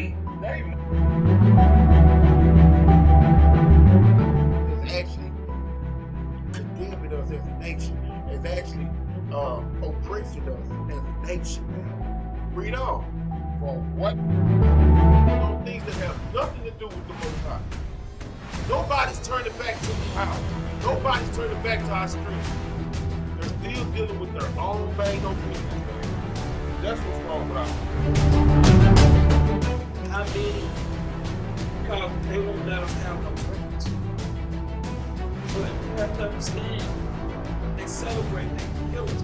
Name is actually condemning us as a nation. It's actually oppressing us as a nation, man. Read on. For what? Those things that have nothing to do with the Most High. Nobody's turning back to the power. Nobody's turning back to our strength. They're still dealing with their own bang on business, man. That's what's wrong with us. How many? Because they won't let us have no friends. But you have to understand, they celebrate, they kill us.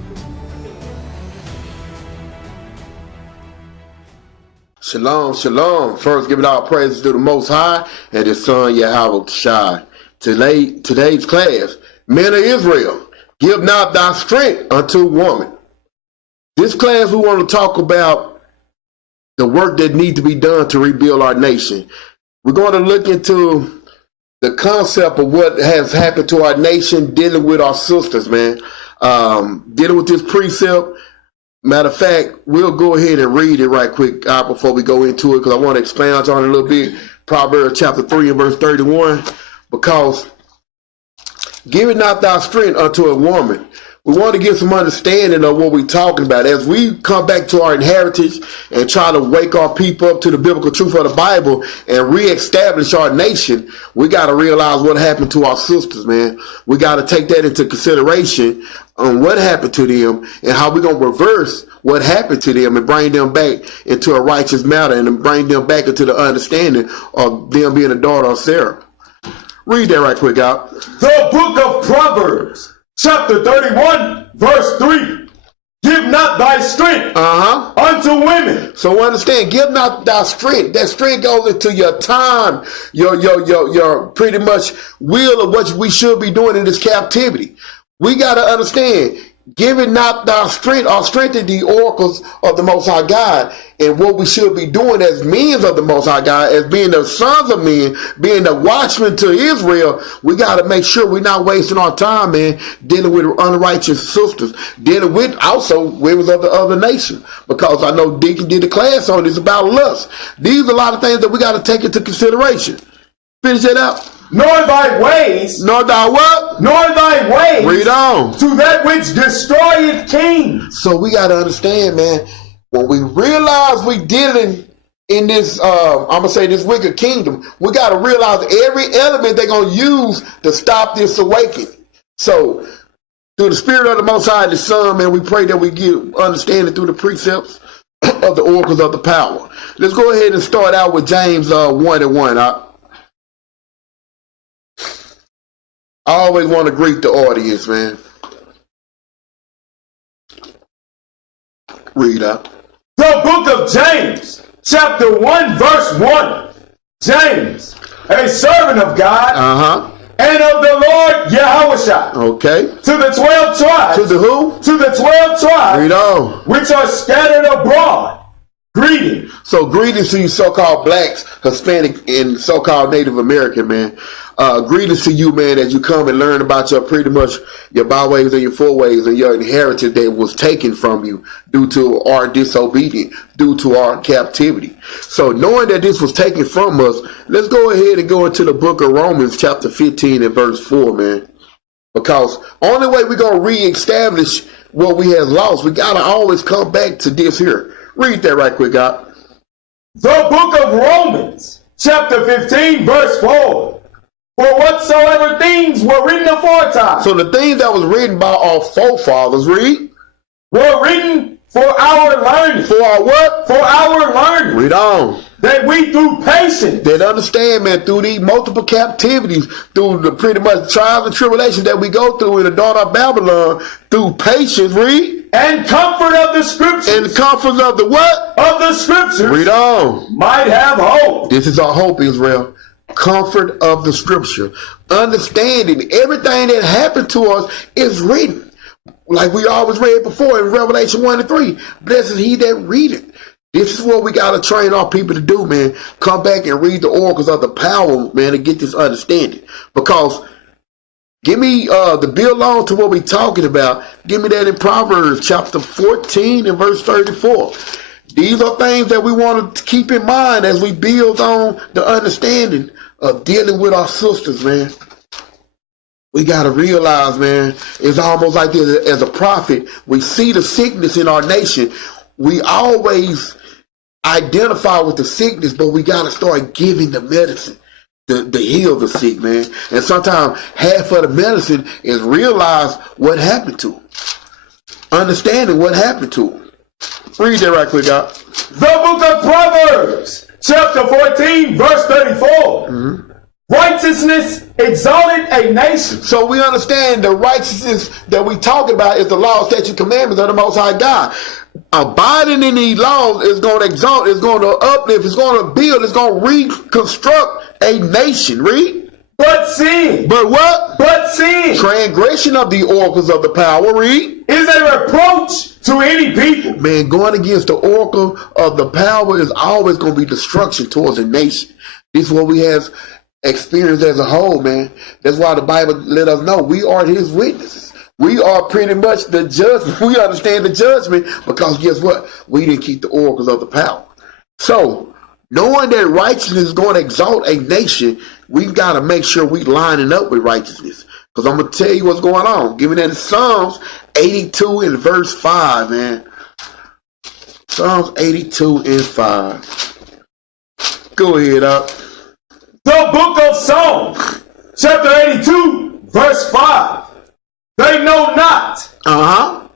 Shalom, shalom. First, giving all praises to the Most High and His Son, Yahweh Shai. Today's class, Men of Israel, give not thy strength unto woman. This class, we want to talk about the work that needs to be done to rebuild our nation. We're going to look into the concept of what has happened to our nation dealing with our sisters, man. Dealing with this precept. Matter of fact, we'll go ahead and read it right quick before we go into it, because I want to expound on it a little bit. Proverbs chapter 3 and verse 31. Because give it not thy strength unto a woman. We want to get some understanding of what we're talking about. As we come back to our inheritance and try to wake our people up to the biblical truth of the Bible and reestablish our nation, we got to realize what happened to our sisters, man. We got to take that into consideration on what happened to them and how we're going to reverse what happened to them and bring them back into a righteous matter and bring them back into the understanding of them being a daughter of Sarah. Read that right quick out. The book of Proverbs, chapter 31, verse 3. Give not thy strength unto women. So understand, give not thy strength. That strength goes into your time, your pretty much will of what we should be doing in this captivity. We got to understand, giving not thy strength or strengthen the oracles of the Most High God, and what we should be doing as men of the Most High God, as being the sons of men, being the watchmen to Israel. We got to make sure we're not wasting our time, man, dealing with unrighteous sisters, dealing with also women of the other nation. Because I know Deacon did a class on this about lust. These are a lot of things that we got to take into consideration. Finish that out. Nor thy ways. Nor thy what? Nor thy ways. Read on. To that which destroyeth kings. So we got to understand, man, when we realize we dealing in this, I'm going to say this wicked kingdom, we got to realize every element they're going to use to stop this awakening. So through the Spirit of the Most High and the Son, man, we pray that we get understanding through the precepts of the oracles of the power. Let's go ahead and start out with James 1 and 1. I always want to greet the audience, man. Read up. The book of James, chapter 1, verse 1. James, a servant of God and of the Lord Yahushua. Okay. To the 12 tribes. To the who? To the 12 tribes. Read on. Which are scattered abroad. Greetings. So greetings to you so-called blacks, Hispanic, and so-called Native American, man. Greetings to you, man, as you come and learn about your pretty much your byways and your foreways and your inheritance that was taken from you due to our disobedience, due to our captivity. So knowing that this was taken from us, let's go ahead and go into the book of Romans chapter 15 and verse 4, man. Because only way we're going to reestablish what we have lost, we got to always come back to this here. Read that right quick, God. The book of Romans chapter 15 verse 4. For whatsoever things were written aforetime. So the things that was written by our forefathers, read, were written for our learning. For our what? For our learning. Read on. That we through patience. That understand, man, through these multiple captivities, through the pretty much trials and tribulations that we go through in the daughter of Babylon, through patience, read. And comfort of the scriptures. And comfort of the what? Of the scriptures. Read on. Might have hope. This is our hope, Israel. Comfort of the scripture. Understanding everything that happened to us is written. Like we always read before in Revelation 1 and 3. Blessed is he that readeth. This is what we got to train our people to do, man. Come back and read the oracles of the power, man, to get this understanding. Because give me the build on to what we're talking about. Give me that in Proverbs chapter 14 and verse 34. These are things that we want to keep in mind as we build on the understanding of dealing with our sisters, man. We got to realize, man, it's almost like this. As a prophet, we see the sickness in our nation. We always identify with the sickness, but we got to start giving the medicine to heal the sick, man. And sometimes half of the medicine is realize what happened to them. Understanding what happened to them. Read that right quick, out. The book of Proverbs, chapter 14, verse 34. Mm-hmm. Righteousness exalted a nation. So we understand the righteousness that we talk about is the law, statutes, commandments of the Most High God. Abiding in these laws is going to exalt, it's going to uplift, it's going to build, it's going to reconstruct a nation. Read. But sin. But what? But sin. Transgression of the oracles of the power. Read. Is a reproach to any people. Man, going against the oracle of the power is always going to be destruction towards a nation. This is what we have experienced as a whole, man. That's why the Bible let us know we are his witnesses. We are pretty much the judgment. We understand the judgment because guess what? We didn't keep the oracles of the power. So, knowing that righteousness is going to exalt a nation, we've got to make sure we lining up with righteousness. Because I'm going to tell you what's going on. Given that in Psalms 82 and verse 5, man. Psalms 82 and 5. Go ahead, up. The book of Psalms, chapter 82, verse 5. They know not.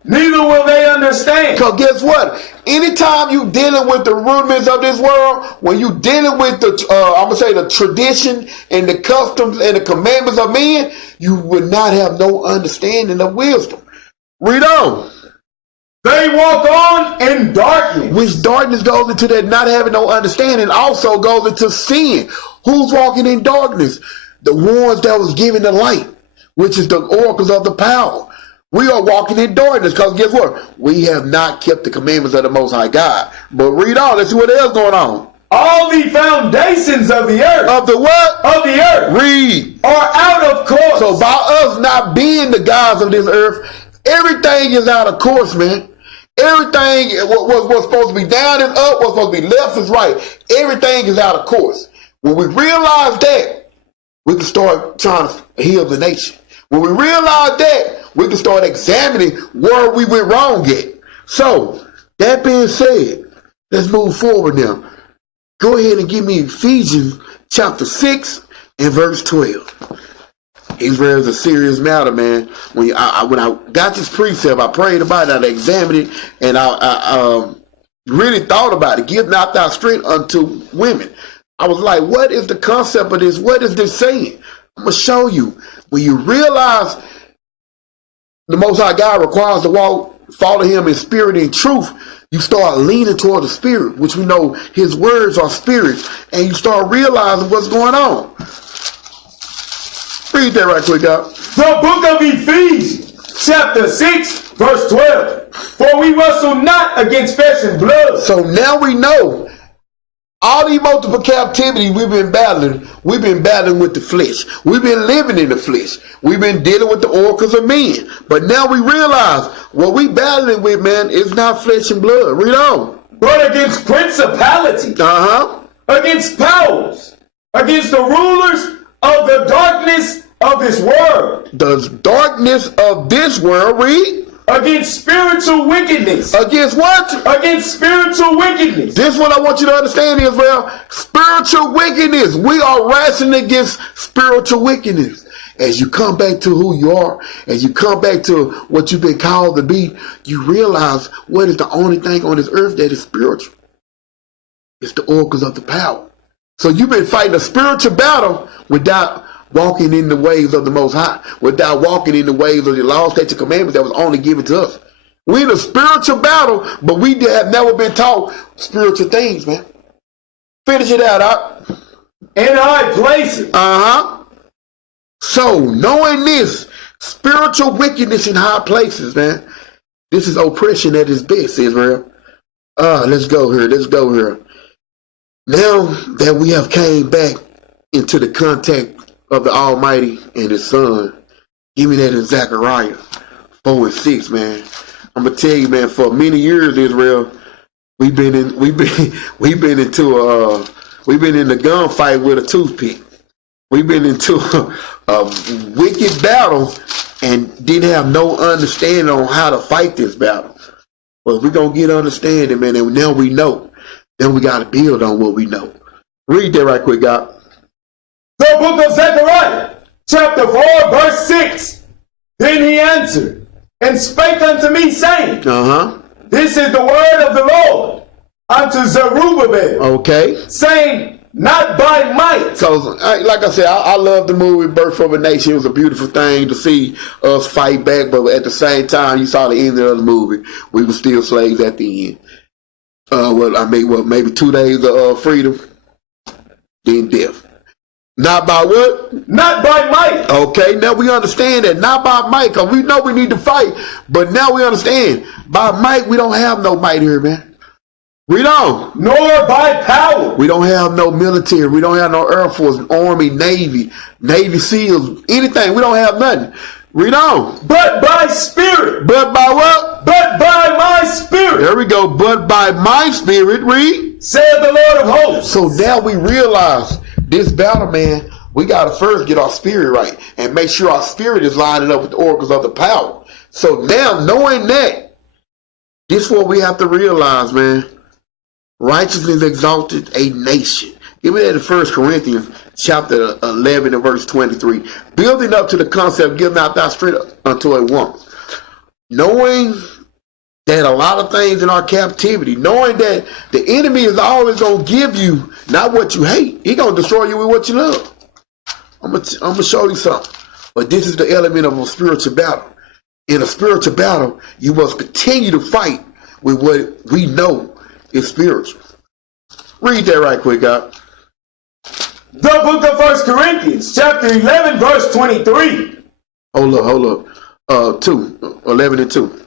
Neither will they understand. Because guess what? Anytime you dealing with the rudiments of this world, when you dealing with the, I'm going to say the tradition and the customs and the commandments of men, you would not have no understanding of wisdom. Read on. They walk on in darkness. Which darkness goes into that not having no understanding also goes into sin. Who's walking in darkness? The ones that was given the light, which is the oracles of the power. We are walking in darkness because guess what? We have not kept the commandments of the Most High God. But read on. Let's see what else going on. All the foundations of the earth. Of the what? Of the earth. Read. Are out of course. So by us not being the gods of this earth, everything is out of course, man. Everything was supposed to be down and up, what's supposed to be left is right. Everything is out of course. When we realize that, we can start trying to heal the nation. When we realize that, we can start examining where we went wrong at. So, that being said, let's move forward now. Go ahead and give me Ephesians chapter 6 and verse 12. Israel is a serious matter, man. When I got this precept, I prayed about it, I examined it, and I really thought about it. Give not thy strength unto women. I was like, what is the concept of this? What is this saying? I'm going to show you. When you realize the Most High God requires to follow him in spirit and truth, you start leaning toward the spirit, which we know his words are spirits, and you start realizing what's going on. Read that right quick, God. The book of Ephesians, chapter 6, verse 12. For we wrestle not against flesh and blood. So now we know all these multiple captivities we've been battling with the flesh. We've been living in the flesh. We've been dealing with the oracles of men. But now we realize what we battling with, man, is not flesh and blood. Read on. But against principalities. Against powers. Against the rulers of the darkness of this world. The darkness of this world, read. Against spiritual wickedness. Against what? Against spiritual wickedness. This is what I want you to understand, Israel. Spiritual wickedness. We are wrestling against spiritual wickedness. As you come back to who you are, as you come back to what you've been called to be, you realize what is the only thing on this earth that is spiritual. It's the oracles of the power. So you've been fighting a spiritual battle without walking in the ways of the Most High, without walking in the ways of the law, statutes, commandments that was only given to us. We're in a spiritual battle, but we have never been taught spiritual things, man. Finish it out, In high places. So, knowing this, spiritual wickedness in high places, man, this is oppression at its best, Israel. Let's go here. Now that we have came back into the contact of the Almighty and his Son, give me that in Zechariah 4 and 6, man. I'm going to tell you, man, for many years, Israel, We've been in the gunfight with a toothpick. We've been into a wicked battle and didn't have no understanding on how to fight this battle. But we're gonna get understanding, man, and now we know. Then we gotta build on what we know. Read that right quick, God. The book of Zechariah, chapter 4, verse 6. Then he answered and spake unto me, saying, This is the word of the Lord unto Zerubbabel. Okay. Saying, not by might. So, like I said, I love the movie Birth of a Nation. It was a beautiful thing to see us fight back, but at the same time, you saw the end of the movie. We were still slaves at the end. Maybe 2 days of freedom, then death. Not by what? Not by might. Okay, now we understand that. Not by might, because we know we need to fight, but now we understand. By might, we don't have no might here, man. We don't. Nor by power. We don't have no military. We don't have no Air Force, Army, Navy SEALs, anything. We don't have nothing. We don't. But by spirit. But by what? But by my spirit. There we go. But by my spirit, read. Said the Lord of hosts. So now we realize this battle, man, we got to first get our spirit right and make sure our spirit is lining up with the oracles of the power. So now, knowing that, this is what we have to realize, man. Righteousness exalted a nation. Give me that in 1 Corinthians chapter 11 and verse 23. Building up to the concept, give not thy strength unto a woman. Knowing that a lot of things in our captivity, knowing that the enemy is always going to give you not what you hate. He going to destroy you with what you love. I'm going to show you something. But this is the element of a spiritual battle. In a spiritual battle, you must continue to fight with what we know is spiritual. Read that right quick, God. The book of 1 Corinthians, chapter 11, verse 23. Hold up. 11 and 2.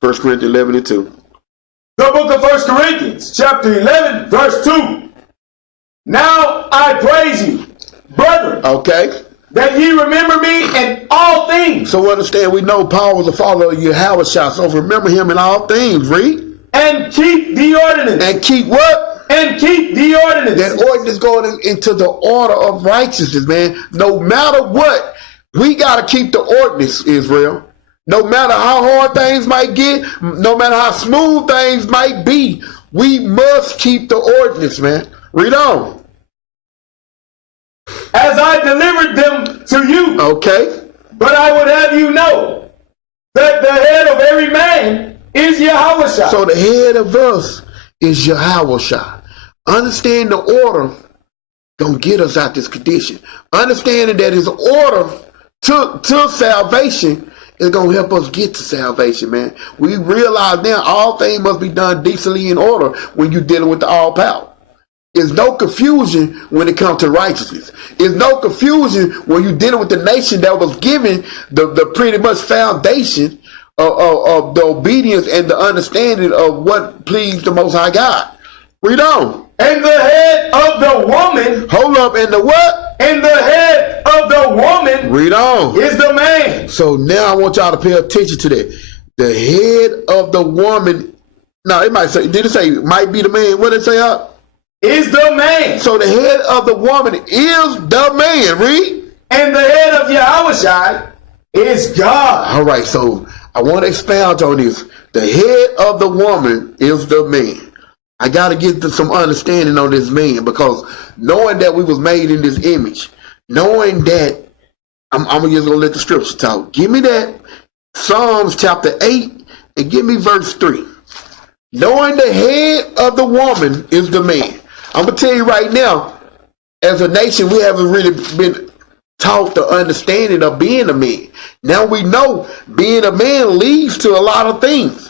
1 Corinthians 11 and 2. The book of 1 Corinthians, chapter 11, verse 2. Now I praise you, brethren. Okay. That ye remember me in all things. So understand, we know Paul was a follower of Yahweh, so remember him in all things. Read. And keep the ordinance. And keep what? And keep the ordinance. That ordinance going into the order of righteousness, man. No matter what, we got to keep the ordinance, Israel. No matter how hard things might get, no matter how smooth things might be, we must keep the ordinance, man. Read on. As I delivered them to you. Okay. But I would have you know that the head of every man is Yahweh. So the head of us is Yahweh. Understand the order gonna get us out this condition. Understanding that his order to salvation is gonna help us get to salvation, man. We realize now all things must be done decently in order when you're dealing with the all power. There's no confusion when it comes to righteousness. There's no confusion when you're dealing with the nation that was given the pretty much foundation of the obedience and the understanding of what pleased the Most High God. Read on. And the head of the woman. Hold up. And the what? And the head of the woman. Read on. Is the man. So now I want y'all to pay attention to that. The head of the woman. Now it might say, did it say might be the man? What did it say up? Is the man. So the head of the woman is the man. Read. And the head of Yahweh is God. All right, so I want to expound on this. The head of the woman is the man. I got to get some understanding on this man, because knowing that we was made in this image, knowing that, I'm just going to let the scripture talk. Give me that Psalms chapter 8 and give me verse 3. Knowing the head of the woman is the man. I'm going to tell you right now, as a nation, we haven't really been taught the understanding of being a man. Now we know being a man leads to a lot of things.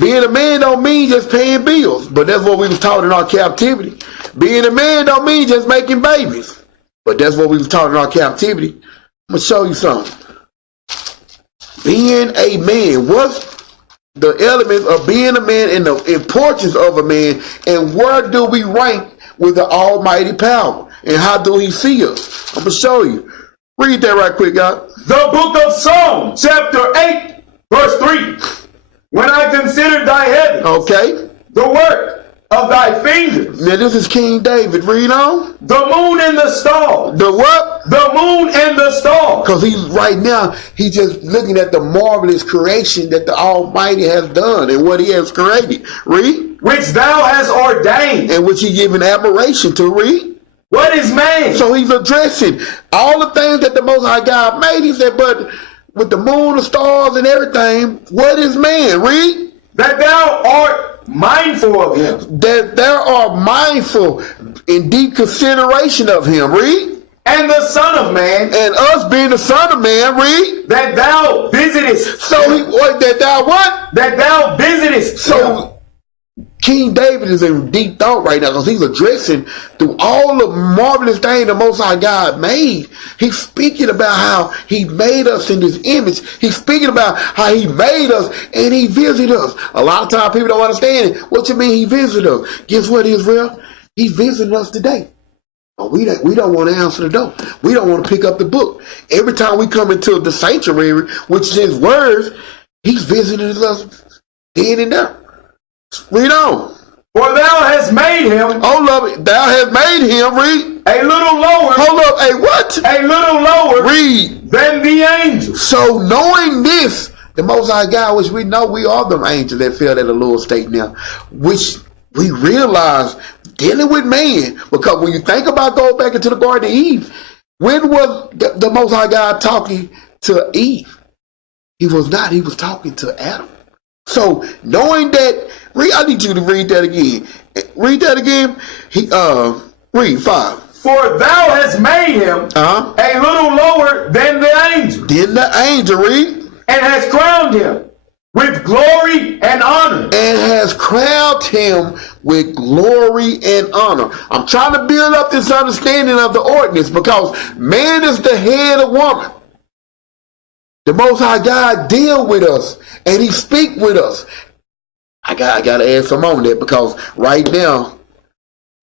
Being a man don't mean just paying bills, but that's what we was taught in our captivity. Being a man don't mean just making babies, but that's what we was taught in our captivity. I'm going to show you something. Being a man, what's the elements of being a man and the importance of a man, and where do we rank with the almighty power, and how do he see us? I'm going to show you. Read that right quick, God. The book of Psalms, chapter 8, verse 3. when I considered thy heavens, Okay. the work of thy fingers. Now this is King David. Read on. The moon and the stars. The what? The moon and the stars. Because he's right now, he's just looking at the marvelous creation that the Almighty has done and what he has created. Read. Which thou hast ordained. And which he given admiration to. Read. What is man? So he's addressing all the things that the Most High God made. He said, but with the moon, the stars, and everything, what is man? Read. That thou art mindful of him. That there are mindful in deep consideration of him. Read. And the Son of Man. And us being the Son of Man. Read. That thou visitest. So that thou what? That thou visitest. So King David is in deep thought right now because he's addressing through all the marvelous things the Most High God made. He's speaking about how he made us in his image. He's speaking about how he made us and he visited us. A lot of times people don't understand it. What you mean he visited us? Guess what, Israel? He's visiting us today. But we don't want to answer the door. We don't want to pick up the book. Every time we come into the sanctuary, which is his words, he's visiting us then and there. Read on. For thou hast made him. Hold up. Thou hast made him. Read. A little lower. Hold up. A what? A little lower. Read. Than the angels. So knowing this, the Most High God, which we know we are them angels that fell at a lower state now, which we realize dealing with man, because when you think about going back into the Garden of Eve, when was the Most High God talking to Eve? He was not. He was talking to Adam. So knowing that, I need you to read that again. Read that again. Read 5. For thou hast made him a little lower than the angel. Then the angel, read. And has crowned him with glory and honor. And has crowned him with glory and honor. I'm trying to build up this understanding of the ordinance because man is the head of woman. The Most High God deal with us and he speak with us. I got to add some on that because right now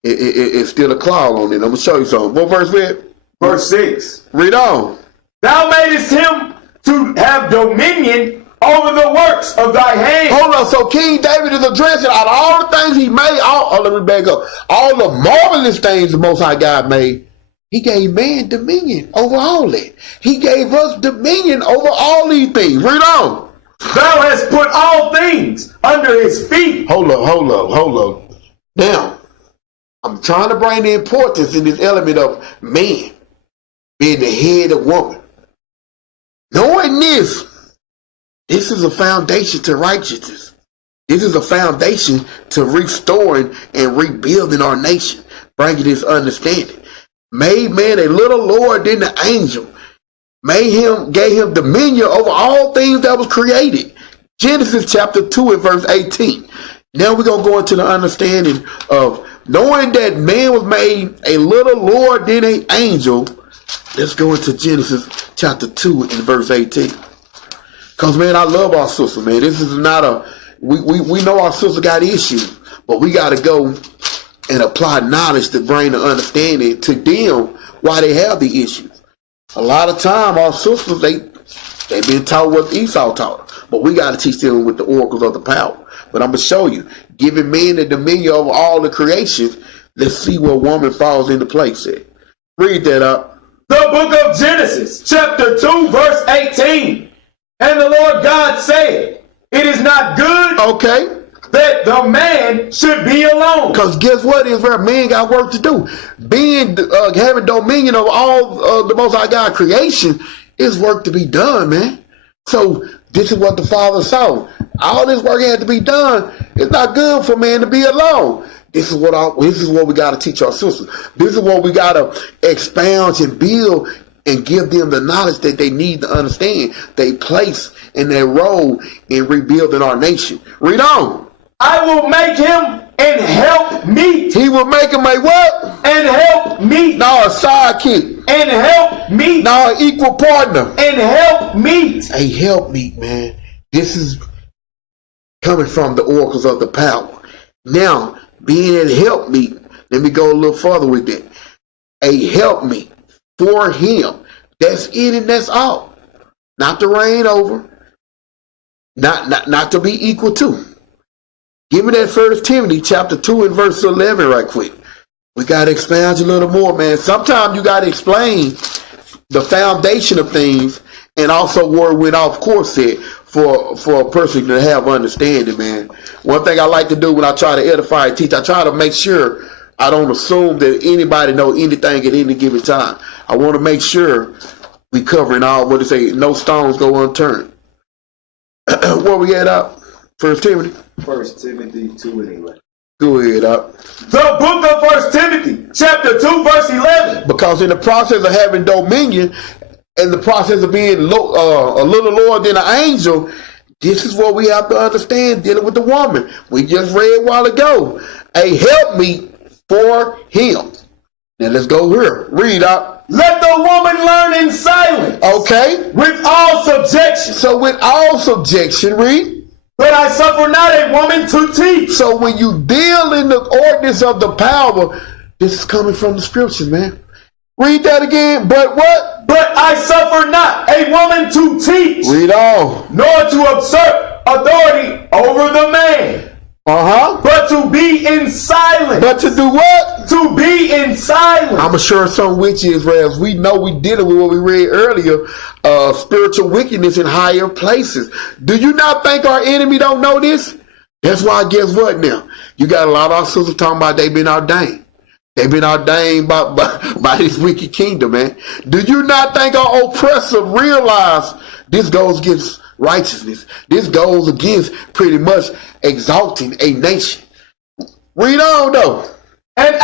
it's still a cloud on it. I'm going to show you something. What verse read? Verse 6. Read on. Thou madest him to have dominion over the works of thy hand. Hold on. So King David is addressing out of all the things he made. Let me back up. All the marvelous things the Most High God made. He gave man dominion over all that. He gave us dominion over all these things. Read on. Thou hast put all things under his feet. Hold up. Now, I'm trying to bring the importance in this element of man being the head of woman. Knowing this is a foundation to righteousness. This is a foundation to restoring and rebuilding our nation, bringing this understanding. Made man a little lower than the angel. Gave him dominion over all things that was created. Genesis chapter 2 and verse 18. Now we're going to go into the understanding of knowing that man was made a little lower than an angel. Let's go into Genesis chapter 2 and verse 18. Because, man, I love our sister, man. This is not we know our sister got issues, but we got to go and apply knowledge to bring the understanding to them why they have the issues. A lot of time, our sisters, they've been taught what Esau taught them, but we got to teach them with the oracles of the power. But I'm going to show you, giving men the dominion over all the creations, let's see where woman falls into place at. Read that up. The book of Genesis, chapter 2, verse 18. And the Lord God said, it is not good that the man should be alone. Because guess what, Israel? Man got work to do. Having dominion over all the Most High God creation is work to be done, man. So this is what the Father saw. All this work had to be done. It's not good for man to be alone. This is what we got to teach our sisters. This is what we got to expound and build and give them the knowledge that they need to understand their place and their role in rebuilding our nation. Read on. I will make him an help meet. He will make him a what? An help meet. No, a sidekick. An help meet. No, an equal partner. An help meet. A help meet, man. This is coming from the oracles of the power. Now, being a help meet, let me go a little further with that. A help meet for him. That's it and that's all. Not to reign over. Not to be equal to. Give me that 1 Timothy chapter 2 and verse 11 right quick. We got to expand a little more, man. Sometimes you got to explain the foundation of things and also where it went off course at for a person to have understanding, man. One thing I like to do when I try to edify and teach, I try to make sure I don't assume that anybody know anything at any given time. I want to make sure we covering all, what to say, no stones go unturned. Where we at up? 1 Timothy? 1 Timothy 2 and 11. Go ahead up. The book of 1 Timothy, chapter 2, verse 11. Because in the process of having dominion and the process of being a little lower than an angel, this is what we have to understand dealing with the woman. We just read a while ago. A helpmeet for him. Now let's go here. Read up. Let the woman learn in silence. Okay. With all subjection. So with all subjection, read. But I suffer not a woman to teach. So when you deal in the ordinance of the power, this is coming from the scriptures, man. Read that again. But what? But I suffer not a woman to teach. Read on. Nor to usurp authority over the man. But to be in silence. But to do what? To be in silence. I'm sure some witches, as we know, we dealing with what we read earlier, spiritual wickedness in higher places. Do you not think our enemy don't know this? That's why, guess what now? You got a lot of our sisters talking about they been ordained. They've been ordained by this wicked kingdom, man. Do you not think our oppressor realize this goes against righteousness? This goes against pretty much exalting a nation. Read on though. And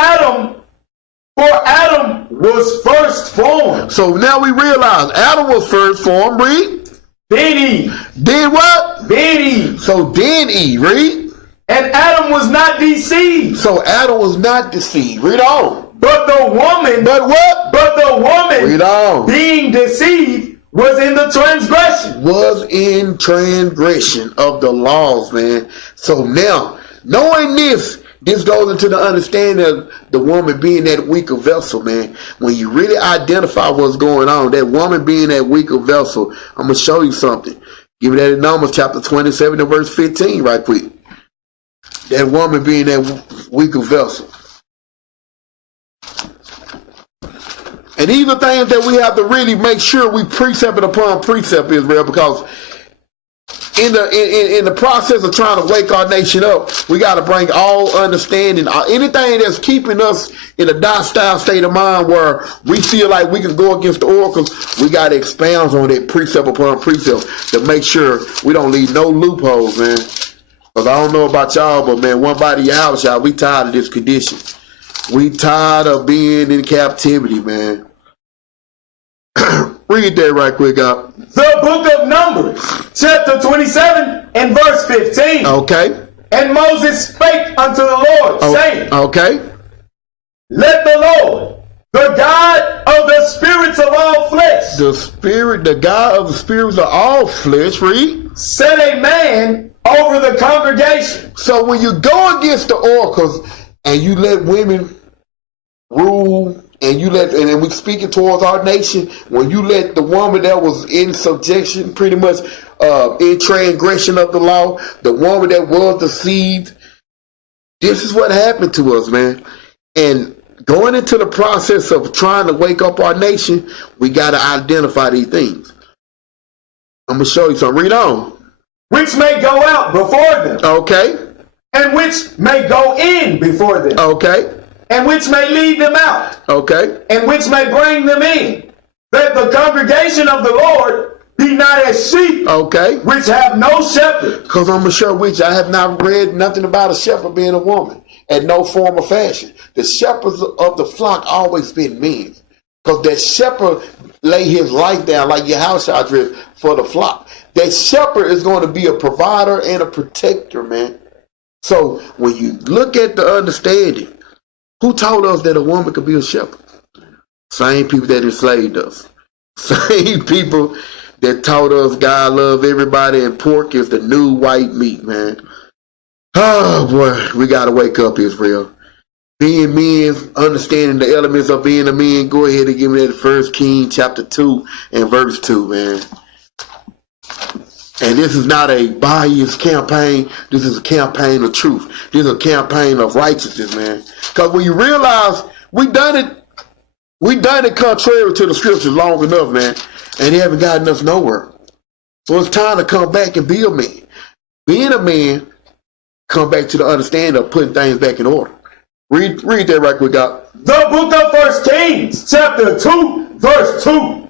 for Adam was first formed. So now we realize Adam was first formed. Read. Then Eve. Then what? Then Eve. So then Eve. Read. And Adam was not deceived. So Adam was not deceived. Read on. But the woman. But what? But the woman. Read on. Being deceived was in the transgression. Was in transgression of the laws, man. So now, knowing this goes into the understanding of the woman being that weaker vessel, man. When you really identify what's going on, that woman being that weaker vessel, I'm going to show you something. Give me that in Numbers chapter 27 and verse 15 right quick. That woman being that weaker vessel. And these are things that we have to really make sure we precept it upon precept, Israel, because in the process of trying to wake our nation up, we got to bring all understanding. Anything that's keeping us in a docile state of mind where we feel like we can go against the oracles, we got to expound on it precept upon precept to make sure we don't leave no loopholes, man. Because I don't know about y'all, but man, Onebody out, y'all. We tired of this condition. We tired of being in captivity, man. Read that right quick up. The book of Numbers, chapter 27 and verse 15. Okay. And Moses spake unto the Lord, saying, okay. Let the Lord, the God of the spirits of all flesh, the God of the spirits of all flesh, read, set a man over the congregation. So when you go against the oracles and you let women rule, and then we speaking towards our nation, when you let the woman that was in subjection, pretty much in transgression of the law, the woman that was deceived, this is what happened to us, man. And going into the process of trying to wake up our nation, we got to identify these things. I'm going to show you something. Read on. Which may go out before them. Okay. And which may go in before them. Okay. And which may lead them out. Okay. And which may bring them in. That the congregation of the Lord be not as sheep. Okay. Which have no shepherd. Because I'm going to show which I have not read nothing about a shepherd being a woman. In no form or fashion. The shepherds of the flock always been men. Because that shepherd lay his life down like your house drift for the flock. That shepherd is going to be a provider and a protector, man. So when you look at the understanding, who told us that a woman could be a shepherd? Same people that enslaved us. Same people that taught us God love everybody and pork is the new white meat, man. Oh boy, we got to wake up, Israel. Being men, understanding the elements of being a man, go ahead and give me that 1 Kings chapter 2 and verse 2, man. And this is not a bias campaign. This is a campaign of truth. This is a campaign of righteousness, man. Because when you realize we done it contrary to the scriptures long enough, man, and they haven't gotten us nowhere. So it's time to come back and be a man. Being a man, come back to the understanding of putting things back in order. Read that right quick, God. The book of 1 Kings, chapter 2, verse 2.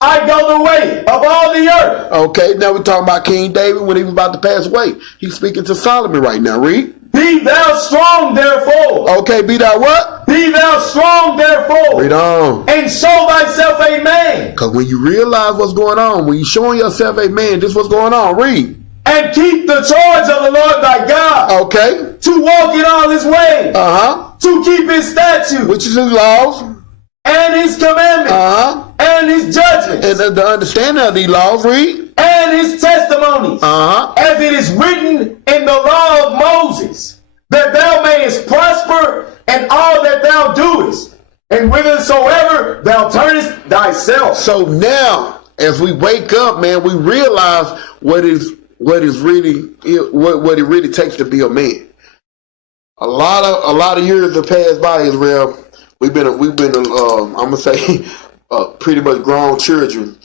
I go the way of all the earth. Okay, now we're talking about King David when he was about to pass away. He's speaking to Solomon right now. Read. Be thou strong, therefore. Okay, be thou what? Be thou strong, therefore. Read on. And show thyself a man. Because when you realize what's going on, when you're showing yourself a man, this is what's going on. Read. And keep the charge of the Lord thy God. Okay. To walk in all his ways. To keep his statutes. Which is his laws. And his commandments. And his judgments. And the understanding of these laws. Read. And his testimonies. As it is written in the law of Moses. That thou mayest prosper in all that thou doest. And whithersoever thou turnest thyself. So now, as we wake up, man, we realize what it really takes to be a man. A lot of years have passed by, Israel. We've been I'm gonna say pretty much grown children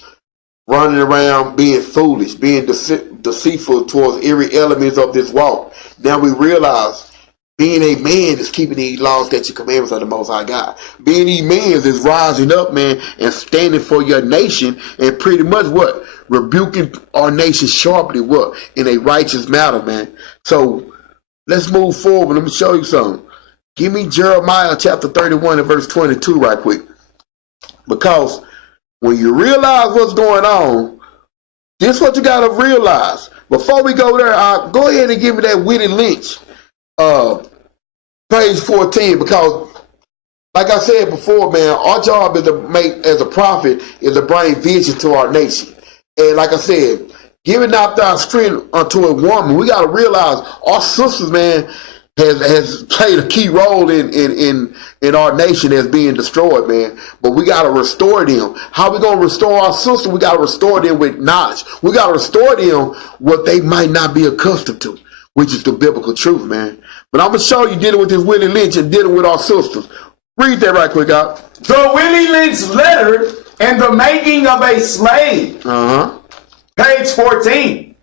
running around being foolish, being deceitful towards every element of this walk. Now we realize being a man is keeping these laws, statutes, commandments of the Most High God. Being these men is rising up, man, and standing for your nation and pretty much what? Rebuking our nation sharply, what? In a righteous manner, man. So let's move forward. Let me show you something. Give me Jeremiah chapter 31 and verse 22 right quick. Because when you realize what's going on, this is what you got to realize. Before we go there, go ahead and give me that Willie Lynch. Page 14, because like I said before, man, our job is to make, as a prophet, is to bring vision to our nation. And like I said, giving out thy strength unto a woman, we got to realize our sisters, man, has played a key role in our nation as being destroyed, man. But we got to restore them. How we going to restore our sisters? We got to restore them with knowledge. We got to restore them what they might not be accustomed to, which is the biblical truth, man. But I'm going to show you dealing with this Willie Lynch and dealing with our sisters. Read that right quick out. The Willie Lynch letter and the making of a slave. Page 14.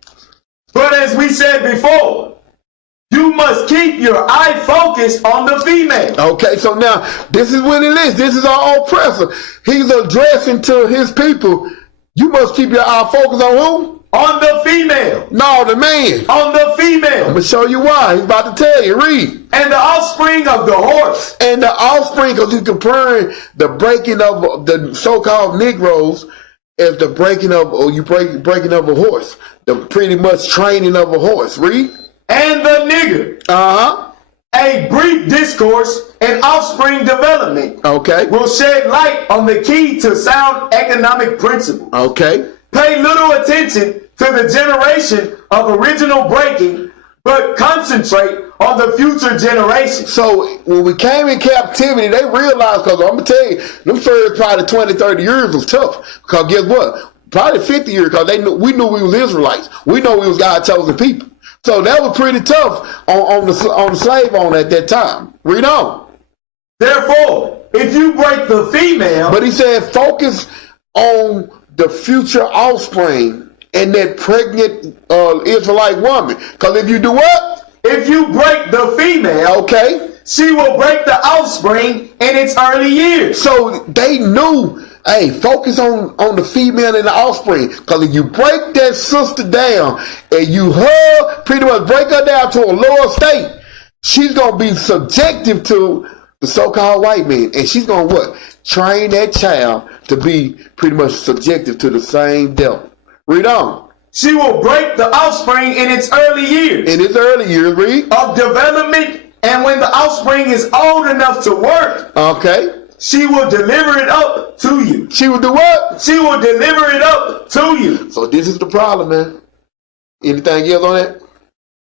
But as we said before, you must keep your eye focused on the female. Okay, so now this is Willie Lynch. This is our oppressor. He's addressing to his people. You must keep your eye focused on who? On the female. No, the man. On the female. I'm going to show you why. He's about to tell you. Read. And the offspring of the horse. And the offspring, because he's comparing the breaking of the so-called Negroes as the breaking of, breaking of a horse. The pretty much training of a horse. Read. And the nigger. A brief discourse and offspring development. Okay. Will shed light on the key to sound economic principles. Okay. Pay little attention to the generation of original breaking, but concentrate on the future generation. So when we came in captivity, they realized, because I'm going to tell you, them first probably 20, 30 years was tough. Because guess what? Probably 50 years, because we knew we was Israelites. We know we was God's chosen people. So that was pretty tough on the slave owner at that time. Read on. Therefore, if you break the female... But he said focus on the future offspring and that pregnant Israelite woman. Because if you do what? If you break the female, okay, she will break the offspring in its early years. So they knew, hey, focus on the female and the offspring. Because if you break that sister down and you pretty much break her down to a lower state, she's going to be subjective to the so-called white man. And she's going to what? Train that child to be pretty much subjective to the same devil. Read on. She will break the offspring in its early years. In its early years, read. Of development, and when the offspring is old enough to work, okay, she will deliver it up to you. She will do what? She will deliver it up to you. So this is the problem, man. Anything else on that?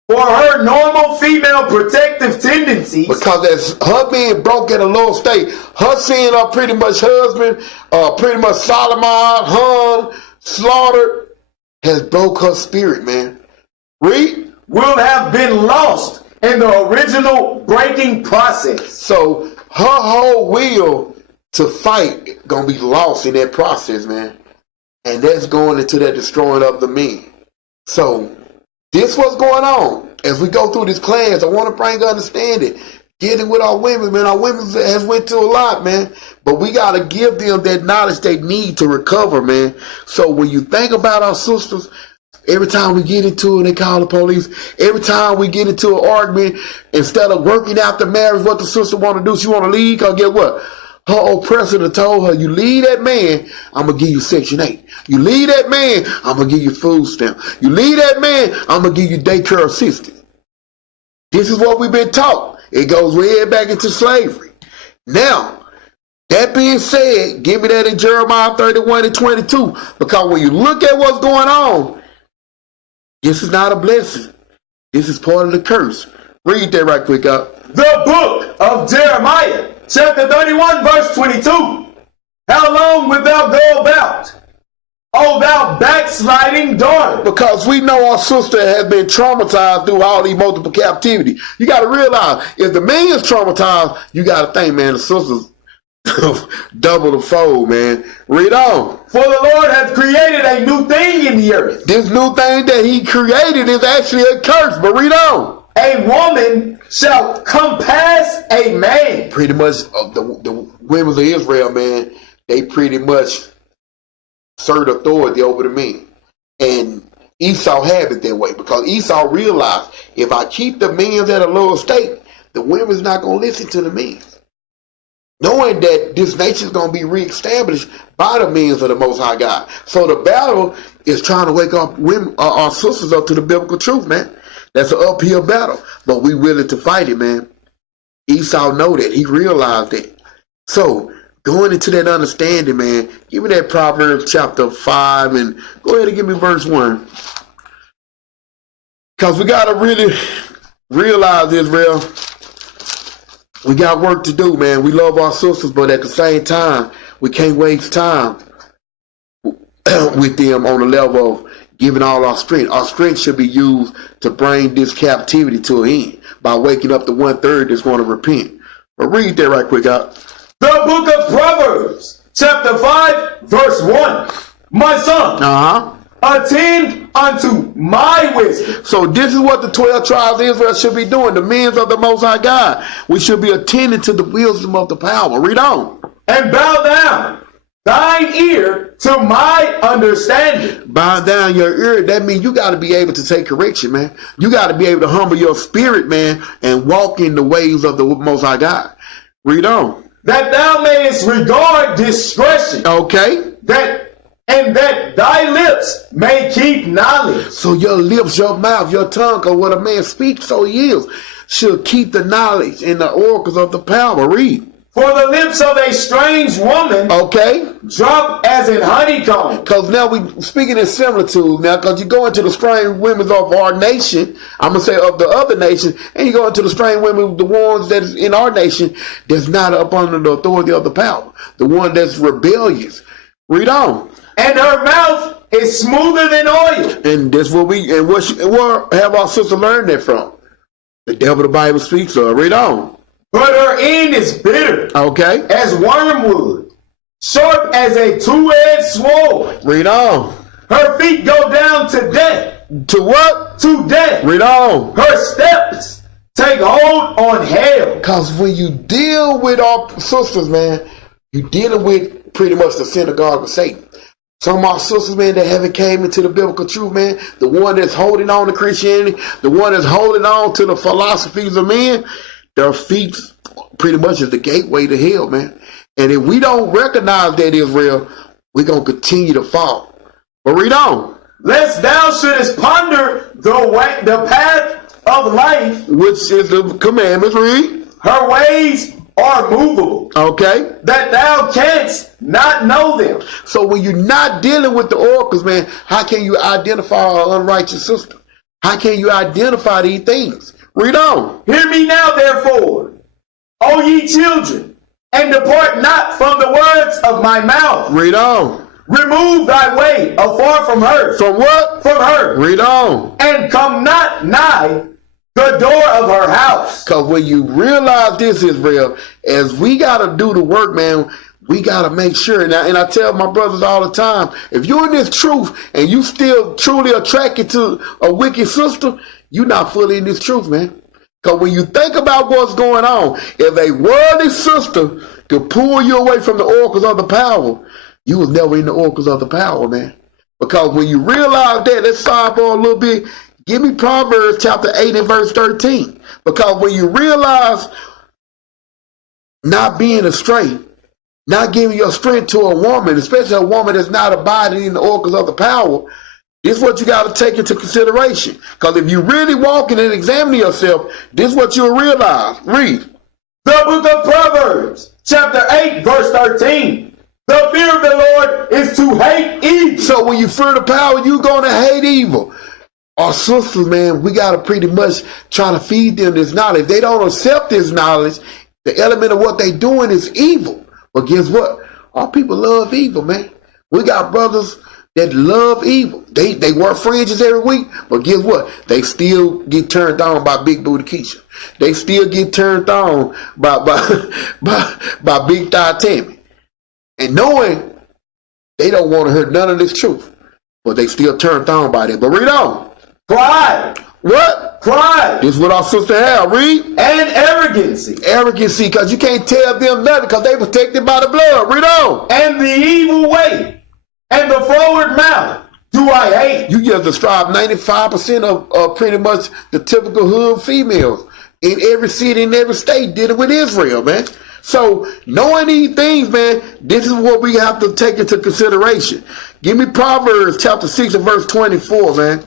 For her normal female protective tendencies. Because as her being broke at a low state, her seeing her pretty much husband, pretty much Solomon, hung, slaughtered, has broke her spirit, man. Read. Will have been lost in the original breaking process. So her whole will to fight gonna be lost in that process, man. And that's going into that destroying of the men. So this what's going on. As we go through this class, I want to bring understanding. Getting with our women, man. Our women has went through a lot, man. But we got to give them that knowledge they need to recover, man. So when you think about our sisters, every time we get into it, they call the police. Every time we get into an argument, instead of working out the marriage, what the sister want to do, she want to leave. Because get what? Her oppressor done told her, you leave that man, I'm going to give you Section 8. You leave that man, I'm going to give you food stamp. You leave that man, I'm going to give you daycare assistance. This is what we've been taught. It goes way back into slavery. Now, that being said, give me that in Jeremiah 31 and 22. Because when you look at what's going on, this is not a blessing. This is part of the curse. Read that right quick up. The book of Jeremiah, chapter 31, verse 22. How long wilt thou go about, O thou backsliding daughter? Because we know our sister has been traumatized through all these multiple captivity. You got to realize, if the man is traumatized, you got to think, man, the sister's double the fold, man. Read on. For the Lord hath created a new thing in the earth. This new thing that he created is actually a curse, but read on. A woman shall compass a man. Pretty much, the women of Israel, man, they pretty much assert authority over the men. And Esau had it that way because Esau realized, if I keep the men at a lower state, the women's not going to listen to the men. Knowing that this nation is going to be reestablished by the means of the Most High God. So the battle is trying to wake up women, our sisters up to the biblical truth, man. That's an uphill battle, but we willing to fight it, man. Esau know that. He realized that. So going into that understanding, man, give me that Proverbs chapter 5 and go ahead and give me verse 1. Because we got to really realize, Israel, we got work to do, man. We love our sisters, but at the same time, we can't waste time with them on the level of giving all our strength. Our strength should be used to bring this captivity to an end by waking up the 1/3 that's going to repent. But read that right quick out. The book of Proverbs, chapter 5, verse 1. My son, attend unto my wisdom. So this is what the 12 tribes of Israel should be doing. The men of the Most High God. We should be attending to the wisdom of the power. Read on. And bow down thine ear to my understanding. Bow down your ear. That means you got to be able to take correction, man. You got to be able to humble your spirit, man, and walk in the ways of the Most High God. Read on. That thou mayest regard discretion. Okay. And that thy lips may keep knowledge. So your lips, your mouth, your tongue, or what a man speaks, so he is, should keep the knowledge and the oracles of the power. Read. For the lips of a strange woman, drop as in honeycomb. Because now we speaking in similitude now, because you go into the strange women of our nation, I'm going to say of the other nation, and you go into the strange women, the ones that is in our nation, that's not up under the authority of the power. The one that's rebellious. Read on. And her mouth is smoother than oil. And that's what where have our sister learned that from? The devil the Bible speaks of. Read on. But her end is bitter. Okay. As wormwood. Sharp as a two-edged sword. Read on. Her feet go down to death. To what? To death. Read on. Her steps take hold on hell. Because when you deal with our sisters, man, you're dealing with pretty much the synagogue of Satan. Some of our sisters, man, that haven't came into the biblical truth, man, the one that's holding on to Christianity, the one that's holding on to the philosophies of men, their feet pretty much is the gateway to hell, man. And if we don't recognize that, Israel, we're going to continue to fall. But read on. Lest thou shouldest ponder the path of life, which is the commandments. Read. Her ways are movable. Okay. That thou canst not know them. So when you're not dealing with the oracles, man, how can you identify an unrighteous sister? How can you identify these things? Read on. Hear me now, therefore, O ye children, and depart not from the words of my mouth. Read on. remove thy way afar from her. From what? From her. Read on. And come not nigh the door of her house. Because when you realize this, Israel, as we got to do the work, man, we got to make sure. And I tell my brothers all the time, if you're in this truth and you still truly attracted to a wicked sister, you're not fully in this truth, man. Because when you think about what's going on, if a worldly sister could pull you away from the oracles of the power, you was never in the oracles of the power, man. Because when you realize that, let's stop for a little bit. Give me Proverbs chapter 8 and verse 13. Because when you realize not being astray, not giving your strength to a woman, especially a woman that's not abiding in the oracles of the power, this is what you got to take into consideration. Because if you really walking and examining yourself, this is what you'll realize. Read. The book of Proverbs, chapter 8, verse 13. The fear of the Lord is to hate evil. So when you fear the power, you're going to hate evil. Our sisters, man, we got to pretty much try to feed them this knowledge. They don't accept this knowledge. The element of what they doing is evil. But guess what? Our people love evil, man. We got brothers that love evil. They wear fringes every week, but guess what? They still get turned on by Big Booty Keisha. They still get turned on by Big Thigh Tammy. And knowing they don't want to hear none of this truth, but they still turned on by it. But read on. Pride. What? Pride. This is what our sister have. Read. And arrogancy. Arrogancy, because you can't tell them nothing because they protected by the blood. Read on. And the evil way and the forward mouth do I hate. You just described 95% of pretty much the typical hood females in every city, in every state dealing with Israel, man. So knowing these things, man, this is what we have to take into consideration. Give me Proverbs chapter 6 and verse 24, man,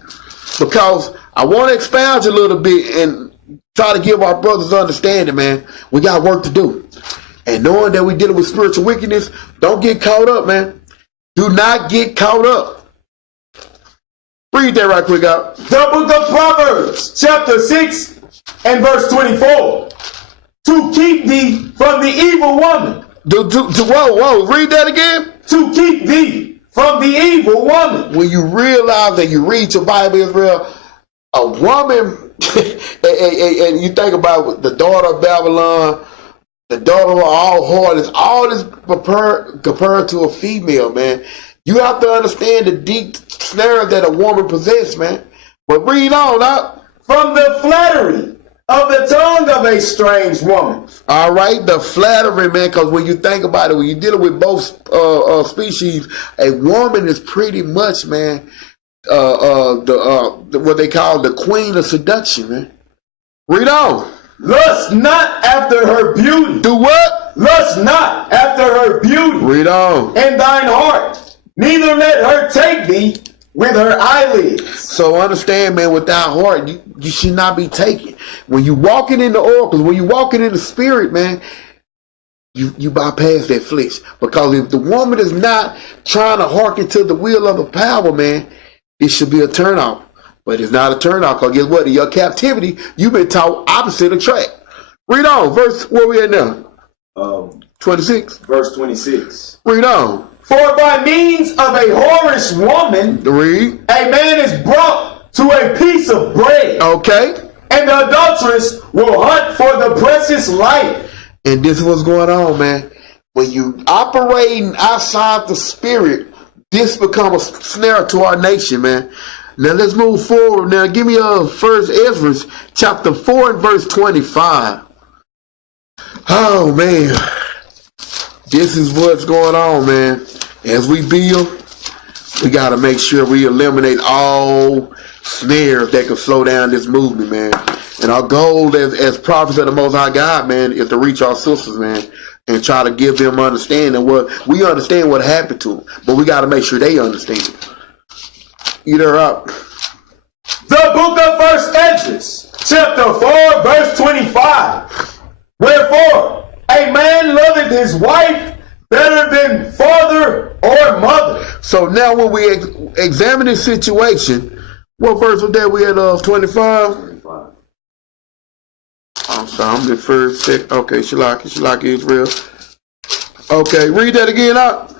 because I want to expound a little bit and try to give our brothers understanding, man. We got work to do. And knowing that we're dealing with spiritual wickedness, don't get caught up, man. Do not get caught up. Read that right quick out. The book of Proverbs, chapter 6 and verse 24. To keep thee from the evil woman. Whoa, read that again. To keep thee from the evil woman. When you realize that you read your Bible, Israel, a woman, and you think about the daughter of Babylon, the daughter of all harlots, all this compared to a female, man. You have to understand the deep snare that a woman possesses, man. But read on up. From the flattery of the tongue of a strange woman. All right, the flattery, man, because when you think about it, when you're dealing with both species, a woman is pretty much, man, what they call the queen of seduction, man. Read on. Lust not after her beauty. Do what? Lust not after her beauty. Read on. In thine heart, neither let her take thee with her eyelids. So understand, man, with thy heart, you should not be taken. When you walking in the oracles, when you walking in the spirit, man, you bypass that flesh. Because if the woman is not trying to hearken to the will of the power, man, it should be a turnoff. But it's not a turnoff, because guess what? In your captivity, you've been taught opposite attract. Read on. Verse, where we at now? 26. Verse 26. Read on. For by means of a whorish woman, read, a man is brought to a piece of bread. Okay. And the adulteress will hunt for the precious life. And this is what's going on, man. When you operating outside the spirit, this becomes a snare to our nation, man. Now let's move forward. Now give me First Ezra chapter 4 and verse 25. Oh man, this is what's going on, man. As we build, we got to make sure we eliminate all snares that can slow down this movement, man. And our goal as prophets of the Most High God, man, is to reach our sisters, man, and try to give them understanding. We understand what happened to them, but we got to make sure they understand it. Either up. The book of First Ezra, chapter 4, verse 25. Wherefore, a man loveth his wife better than father or mother. So now when we examine this situation, what verse was that we had 25? 25. I'm sorry, I'm the first sec. Okay, Shalaki Israel. Okay, read that again out.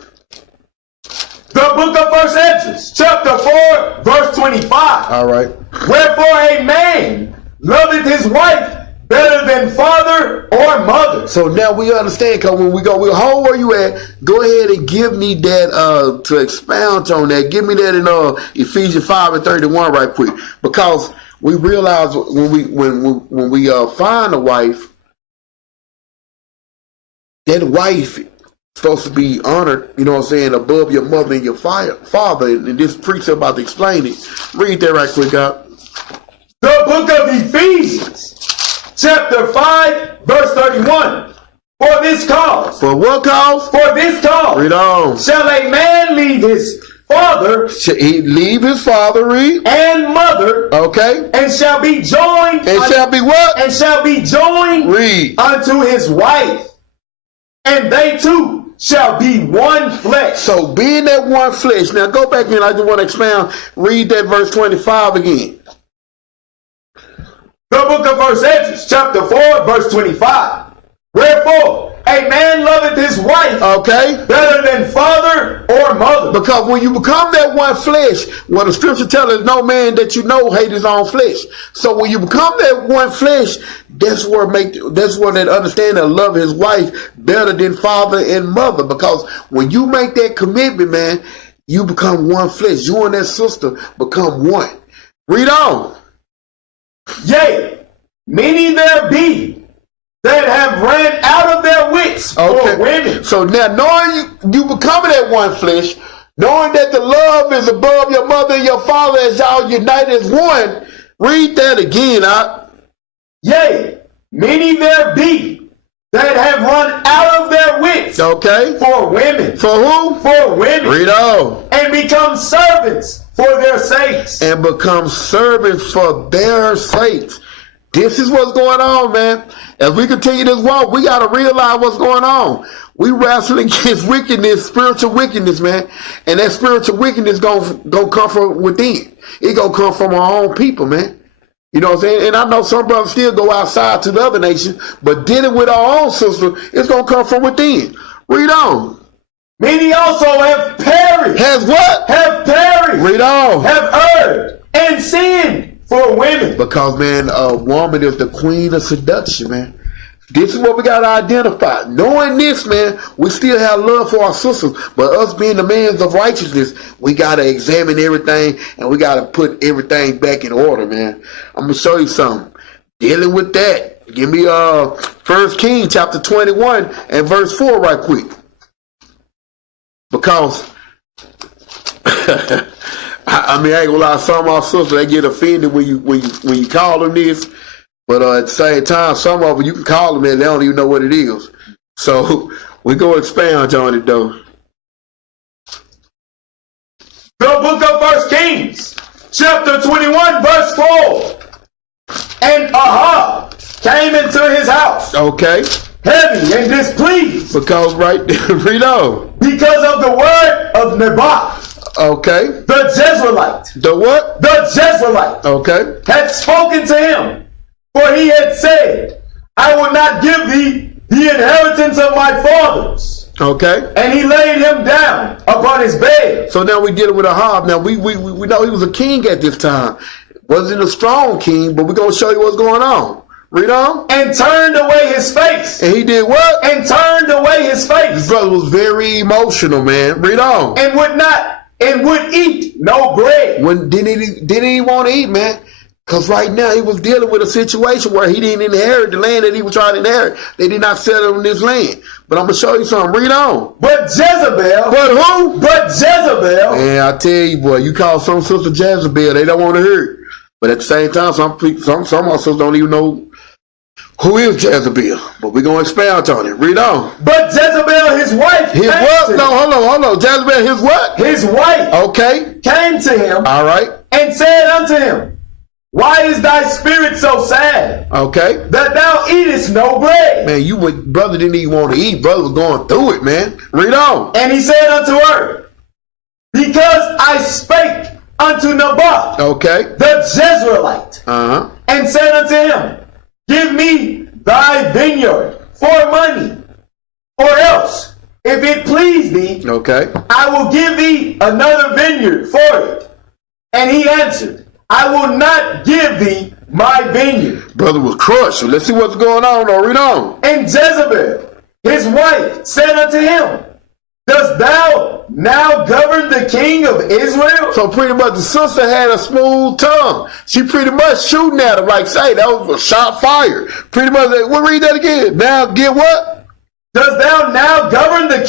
The book of First Esdras, chapter 4, verse 25. All right. Wherefore a man loveth his wife better than father or mother. So now we understand, because when we go, how where you at? Go ahead and give me that to expound on that. Give me that in Ephesians 5 and 31 right quick, because we realize when we find a wife, that wife supposed to be honored, you know what I'm saying, above your mother and your father. And this preacher about to explain it. Read that right quick, God. The book of Ephesians, chapter 5, verse 31. For this cause. For what cause? For this cause. Read on. Shall a man leave his father. Shall he leave his father, read? And mother. Okay. And shall be joined. And shall be what? And shall be joined. Read. Unto his wife. And they two shall be one flesh. So being that one flesh. Now go back in. I just want to expound. Read that verse 25 again. The book of First Esdras, chapter 4, verse 25. Wherefore a man loveth his wife, okay, better than father or mother. Because when you become that one flesh, what the scripture tells us, no man that you know hate his own flesh. So when you become that one flesh, that's where that understand that love his wife better than father and mother. Because when you make that commitment, man, you become one flesh. You and that sister become one. Read on. Yea, many there be that have ran out of their wits for women. So now knowing you becoming that one flesh, knowing that the love is above your mother and your father as y'all united as one, read that again. Yea, many there be that have run out of their wits for women. For who? For women. Read on. And become servants for their sakes. And become servants for their sakes. This is what's going on, man. As we continue this walk, we got to realize what's going on. We wrestling against wickedness, spiritual wickedness, man. And that spiritual wickedness gonna come from within. It gonna come from our own people, man. You know what I'm saying? And I know some brothers still go outside to the other nations, but dealing with our own sister, it's gonna come from within. Read on. Many also have perished. Has what? Have perished. Read on. Have erred and sinned for women. Because, man, a woman is the queen of seduction, man. This is what we got to identify. Knowing this, man, we still have love for our sisters. But us being the men of righteousness, we got to examine everything and we got to put everything back in order, man. I'm going to show you something. Dealing with that, give me 1 Kings chapter 21 and verse 4 right quick. Because, I mean, I ain't gonna lie, some of our sisters, they get offended when you call them this. But at the same time, some of them, you can call them and they don't even know what it is. So we go expand on it, though. The book of 1 Kings, chapter 21, verse 4. And Ahab came into his house. Okay. Heavy and displeased. Because, right, read on. Because of the word of Naboth. Okay. The Jezreelite. The what? The Jezreelite. Okay. Had spoken to him. For he had said, I will not give thee the inheritance of my fathers. Okay. And he laid him down upon his bed. So now we're dealing with Ahab. Now we know he was a king at this time. Wasn't a strong king, but we're going to show you what's going on. Read on. And turned away his face. And he did what? And turned away his face. His brother was very emotional, man. Read on. And would eat no bread. Didn't he want to eat, man? Because right now he was dealing with a situation where he didn't inherit the land that he was trying to inherit. They did not settle on this land. But I'm going to show you something. Read on. But Jezebel. But who? But Jezebel. And I tell you, boy, you call some sister Jezebel, they don't want to hear it. But at the same time, some of our sisters don't even know who is Jezebel. But we're going to expound on it. Read on. But Jezebel, his wife. His what? No, hold on. Jezebel, his what? His wife. Okay. Came to him. All right. And said unto him, why is thy spirit so sad? Okay. That thou eatest no bread. Man, brother didn't even want to eat. Brother was going through it, man. Read on. And he said unto her, because I spake unto Naboth, okay, the Jezreelite, and said unto him, give me thy vineyard for money, or else, if it please please thee, Okay. I will give thee another vineyard for it. And he answered, I will not give thee my vineyard. Brother was crushed. Let's see what's going on. Though. Read on. And Jezebel, his wife, said unto him, dost thou now govern the king of Israel? So pretty much the sister had a smooth tongue. She pretty much shooting at him like, say, that was a shot fired. Pretty much, we'll read that again. Now get what? Dost thou now govern the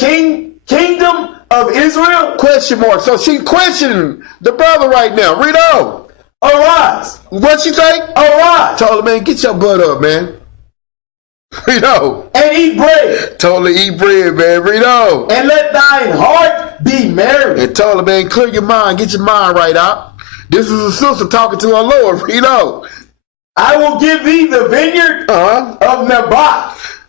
kingdom of Israel? Question mark. So she questioning the brother right now. Read on. Arise. What she say? Arise. Told her, man, get your butt up, man. Read on. And eat bread. Told her, eat bread, man. Read on. And let thine heart be merry. And told her, man, clear your mind. Get your mind right out. This is a sister talking to her Lord. Read on. I will give thee the vineyard of Naboth,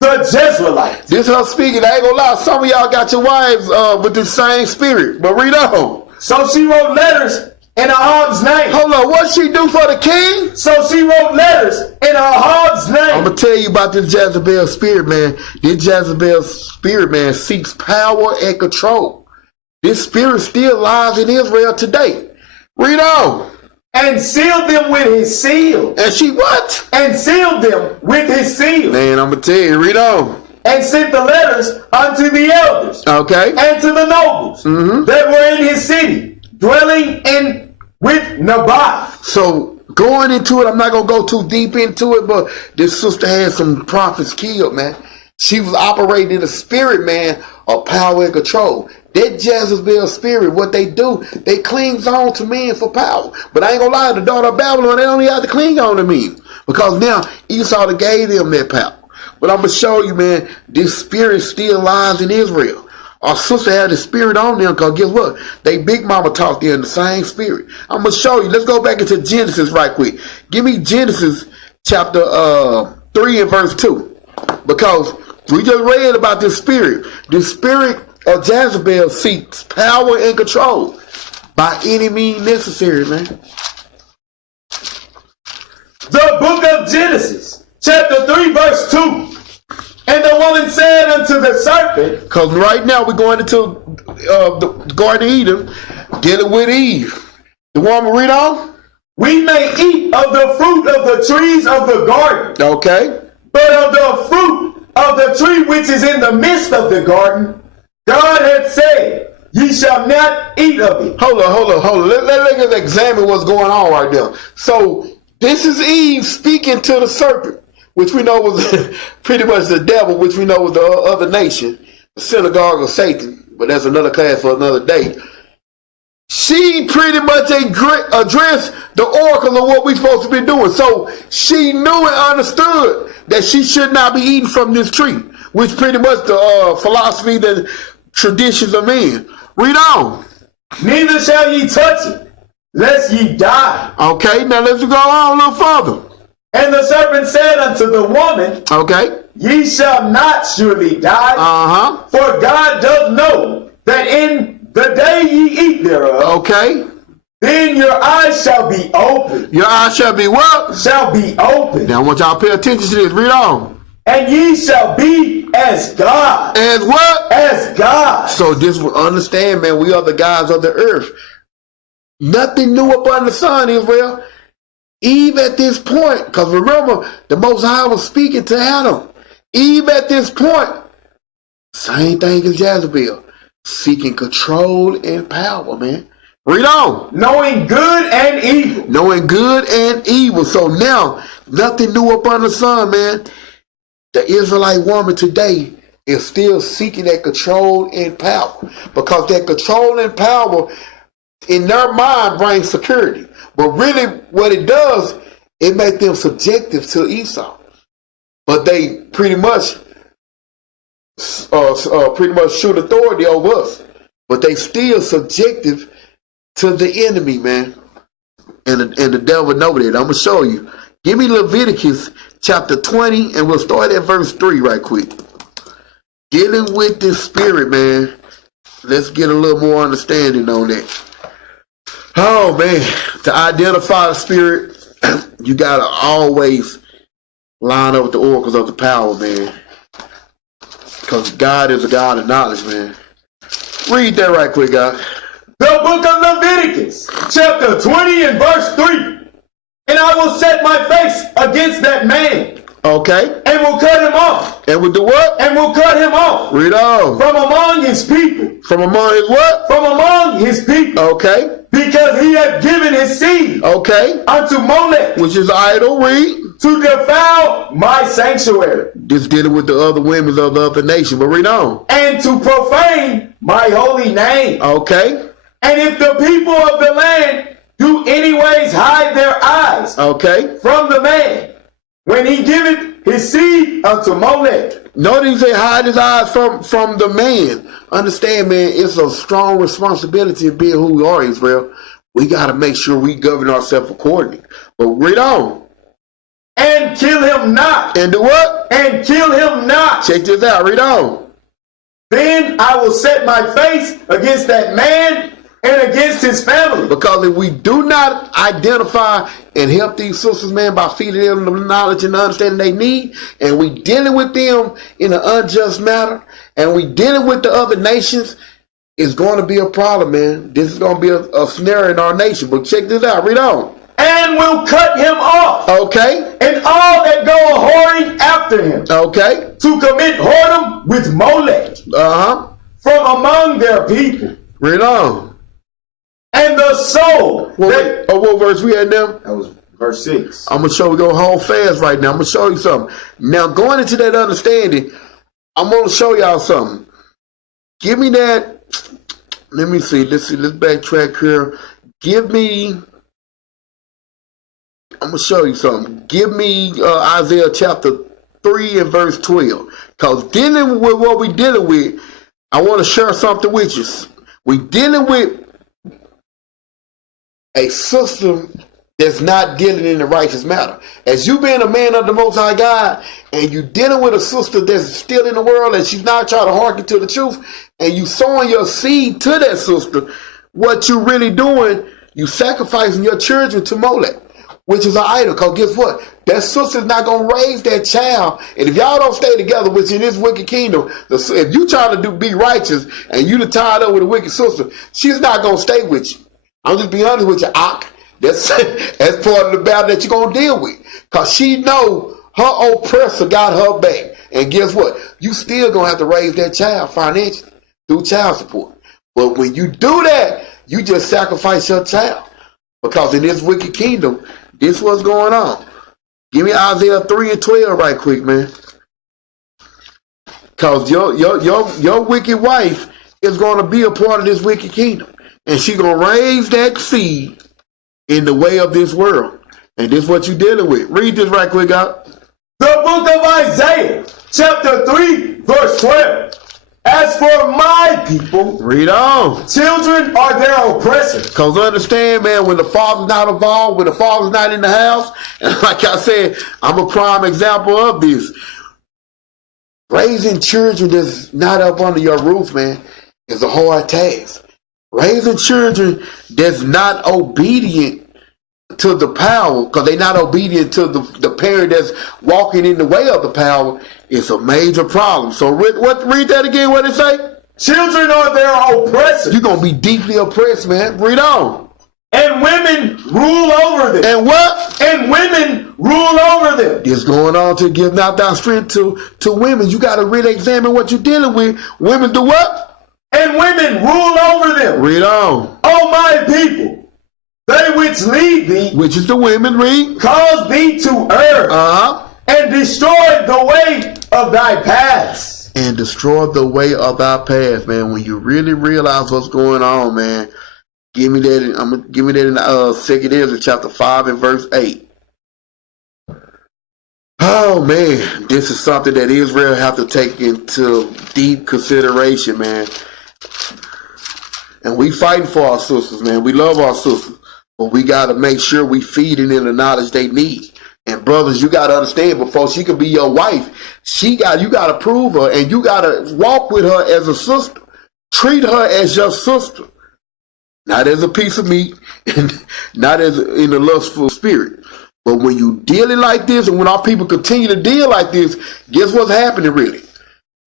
the Jezreelite. This her speaking. I ain't gonna lie. Some of y'all got your wives with the same spirit. But read on. So she wrote letters in Ahab's name. Hold on. What she do for the king? So she wrote letters in Ahab's name. I'm gonna tell you about this Jezebel spirit, man. This Jezebel spirit, man, seeks power and control. This spirit still lies in Israel today. Read on. And sealed them with his seal. And she what? And sealed them with his seal. Man, I'm gonna tell you. Read on. And sent the letters unto the elders. Okay. And to the nobles that were in his city, dwelling in with Naboth. So going into it, I'm not gonna go too deep into it, but this sister had some prophets killed, man. She was operating in the spirit, man, of power and control. That Jezebel spirit, what they do, they cling on to men for power. But I ain't gonna lie, the daughter of Babylon, they only have to cling on to me. Because now Esau gave them that power. But I'm gonna show you, man, this spirit still lies in Israel. Our sister had the spirit on them, because guess what? They big mama talked in the same spirit. I'm going to show you. Let's go back into Genesis right quick. Give me Genesis chapter 3 and verse 2. Because we just read about this spirit. The spirit of Jezebel seeks power and control by any means necessary, man. The book of Genesis, chapter 3, verse 2. And the woman said unto the serpent, because right now we're going into the Garden of Eden, dealing with Eve. The woman, read on. We may eat of the fruit of the trees of the garden. Okay. But of the fruit of the tree which is in the midst of the garden, God hath said, ye shall not eat of it. Hold on. Let's examine what's going on right now. So this is Eve speaking to the serpent, which we know was pretty much the devil, which we know was the other nation, the synagogue of Satan. But that's another class for another day. She pretty much addressed the oracle of what we're supposed to be doing. So she knew and understood that she should not be eating from this tree, which pretty much the philosophy, the traditions of men. Read on. Neither shall ye touch it, lest ye die. Okay, now let's go on a little further. And the serpent said unto the woman, okay, ye shall not surely die, for God doth know that in the day ye eat thereof, then your eyes shall be open. Your eyes shall be what? Shall be open. Now I want y'all to pay attention to this. Read on. And ye shall be as God. As what? As God. So this will understand, man, we are the gods of the earth. Nothing new up under the sun, Israel. Eve at this point, because remember, the Most High was speaking to Adam. Eve at this point, same thing as Jezebel, seeking control and power, man. Read on. Knowing good and evil. Knowing good and evil. So now, nothing new up under the sun, man. The Israelite woman today is still seeking that control and power. Because that control and power in their mind brings security. But really what it does, it makes them subjective to Esau. But they pretty much shoot authority over us. But they still subjective to the enemy, man. And the devil know that. I'm going to show you. Give me Leviticus chapter 20, and we'll start at verse 3 right quick. Dealing with this spirit, man. Let's get a little more understanding on that. Oh, man. To identify the spirit, you got to always line up with the oracles of the power, man. Because God is a God of knowledge, man. Read that right quick, God. The book of Leviticus, chapter 20 and verse 3. And I will set my face against that man. Okay. And will cut him off. And will do what? And will cut him off. Read on. From among his people. From among his what? From among his people. Okay. Because he hath given his seed. Okay. Unto Molech. Which is idol. Read. To defile my sanctuary. This dealing with the other women of the other nation. But read on. And to profane my holy name. Okay. And if the people of the land do anyways hide their eyes. Okay. From the man. When he giveth his seed unto Molech. Notice he say hide his eyes from the man. Understand, man, it's a strong responsibility of being who we are, Israel. We got to make sure we govern ourselves accordingly. But read on. And kill him not. And do what? And kill him not. Check this out. Read on. Then I will set my face against that man and against his family. Because if we do not identify and help these sisters, man, by feeding them the knowledge and the understanding they need, and we dealing with them in an unjust manner, and we dealing with the other nations, it's going to be a problem, man. This is going to be a snare in our nation. But check this out. Read on. And will cut him off. Okay. And all that go a-whoring after him. Okay. To commit whoredom with Molech. From among their people. Read on. And the soul. What verse we had now? That was verse 6. I'm going to show you, go hold fast right now. I'm going to show you something. Now, going into that understanding, I'm going to show y'all something. Give me that. Let me see. Let's backtrack here. Give me. I'm going to show you something. Give me Isaiah chapter 3 and verse 12. Because dealing with what we're dealing with, I want to share something with you. We're dealing with a system that's not dealing in the righteous matter. As you being a man of the Most High God, and you dealing with a sister that's still in the world, and she's not trying to hearken to the truth, and you sowing your seed to that sister, what you really doing, you sacrificing your children to Molech, which is an idol. Because guess what? That sister's not going to raise that child. And if y'all don't stay together, which in this wicked kingdom, if you trying to be righteous and you tied up with a wicked sister, she's not going to stay with you. I'm just being honest with you, Ak. That's part of the battle that you're going to deal with. Because she know her oppressor got her back. And guess what? You still going to have to raise that child financially through child support. But when you do that, you just sacrifice your child. Because in this wicked kingdom, this what's going on. Give me Isaiah 3 and 12 right quick, man. Because your wicked wife is going to be a part of this wicked kingdom. And she's going to raise that seed in the way of this world. And this is what you're dealing with. Read this right quick, God. The book of Isaiah, chapter 3, verse 12. As for my people, read on. Children are their oppressors. Because understand, man, when the father's not involved, when the father's not in the house, and like I said, I'm a prime example of this. Raising children that's not up under your roof, man, is a hard task. Raising children that's not obedient to the power, because they're not obedient to the parent that's walking in the way of the power, is a major problem. So read that again, what it say? Children are their oppressors. You're going to be deeply oppressed, man. Read on. And women rule over them. And what? And women rule over them. It's going on to give not thy strength to women. You got to really examine what you're dealing with. Women do what? And women rule over them. Read on. O my people, they which lead thee, which is the women, read, cause thee to err, and destroy the way of thy paths. And destroy the way of thy path, man. When you really realize what's going on, man, give me that. I'm gonna give me that in 2 Ezra chapter 5 and verse 8. Oh man, this is something that Israel have to take into deep consideration, man. And we fighting for our sisters, man. We love our sisters. But we got to make sure we feeding in the knowledge they need. And brothers, you got to understand, before she can be your wife, you got to prove her, and you got to walk with her as a sister. Treat her as your sister. Not as a piece of meat, and not as in a lustful spirit. But when you dealing like this, and when our people continue to deal like this, guess what's happening really?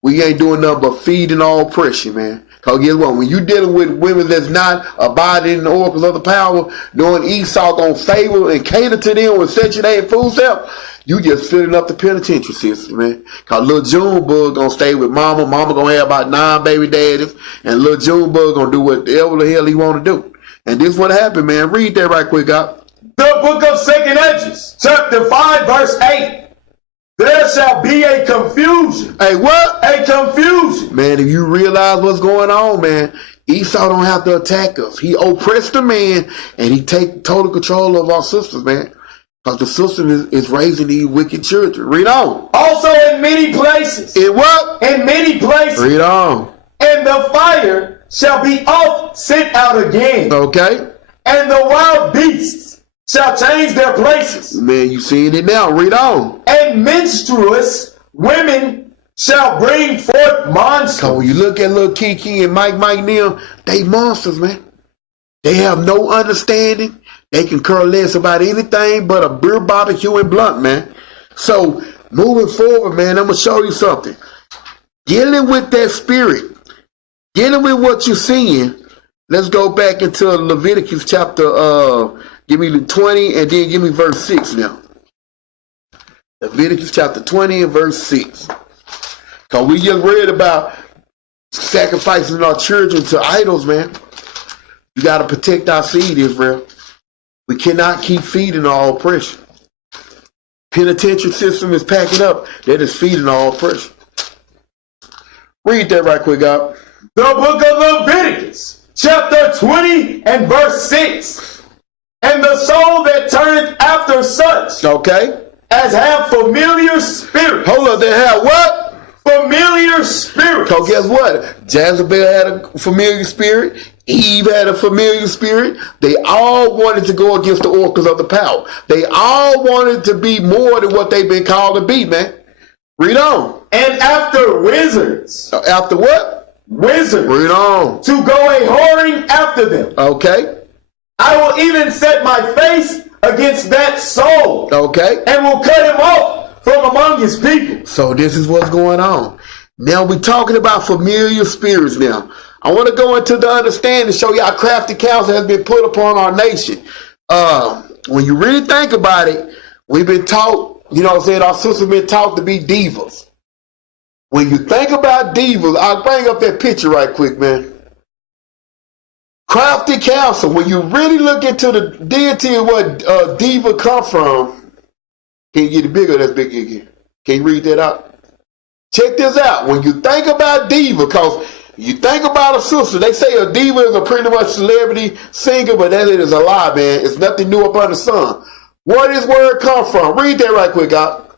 We ain't doing nothing but feeding all oppression, man. Because guess what? When you dealing with women that's not abiding in the oracles of the power, knowing Esau gonna favor and cater to them with Section 8 food stamp, you just filling up the penitentiary system, man. Because little Junebug gonna stay with mama. Mama gonna have about 9 baby daddies. And little Junebug gonna do whatever the hell he wanna do. And this what happened, man. Read that right quick, up. The book of 2nd Edges, chapter 5, verse 8. There shall be a confusion. Hey, what? A confusion. Man, if you realize what's going on, man, Esau don't have to attack us. He oppressed the man, and he take total control of our sisters, man. Because the system is raising these wicked children. Read on. Also in many places. In what? In many places. Read on. And the fire shall be oft sent out again. Okay. And the wild beasts shall change their places. Man, you seeing it now. Read on. And menstruous women shall bring forth monsters. Because when you look at little Kiki and Mike and them, they monsters, man. They have no understanding. They can care less about anything but a beer barbecue and blunt, man. So, moving forward, man, I'm going to show you something. Dealing with that spirit, dealing with what you're seeing, let's go back into Leviticus chapter, give me the 20 and then give me verse 6 now. Leviticus chapter 20 and verse 6. Because we just read about sacrificing our children to idols, man. You got to protect our seed, Israel. We cannot keep feeding all oppression. Penitentiary system is packing up. That is feeding all oppression. Read that right quick, God. The book of Leviticus, chapter 20 and verse 6. And the soul that turneth after such, okay, as have familiar spirit. Hold up, they have what? Familiar spirit. So guess what? Jezebel had a familiar spirit. Eve had a familiar spirit. They all wanted to go against the oracles of the power. They all wanted to be more than what they've been called to be, man. Read on. And after wizards. After what? Wizards. Read on. To go a whoring after them. Okay. I will even set my face against that soul. Okay. And will cut him off from among his people. So this is what's going on. Now we're talking about familiar spirits now. I want to go into the understanding, show you how crafty counsel has been put upon our nation. When you really think about it, we've been taught, you know what I'm saying, our sisters have been taught to be divas. When you think about divas, I'll bring up that picture right quick, man. Crafty counsel, when you really look into the deity of what diva come from, can you get it bigger? That's big again. Can you read that out? Check this out. When you think about diva, because you think about a sister, they say a diva is a pretty much celebrity singer, but that is a lie, man. It's nothing new up under the sun. Where does this word come from? Read that right quick, out.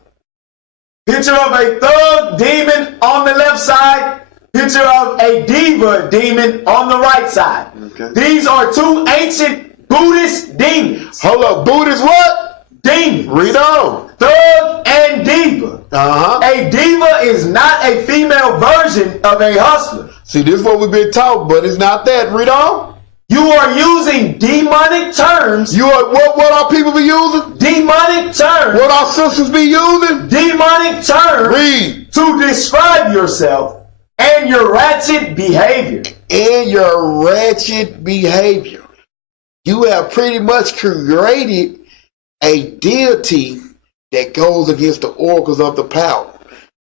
Picture of a thug demon on the left side. Picture of a diva demon on the right side. Okay. These are two ancient Buddhist demons. Hold up, Buddhist what? Demons. Read on. Thug and diva. A diva is not a female version of a hustler. See, this is what we've been taught, but it's not that. Read on. You are using demonic terms. You are what our people be using? Demonic terms. What our sisters be using? Demonic terms. Read. To describe yourself and your ratchet behavior. And your ratchet behavior. You have pretty much created a deity that goes against the oracles of the power.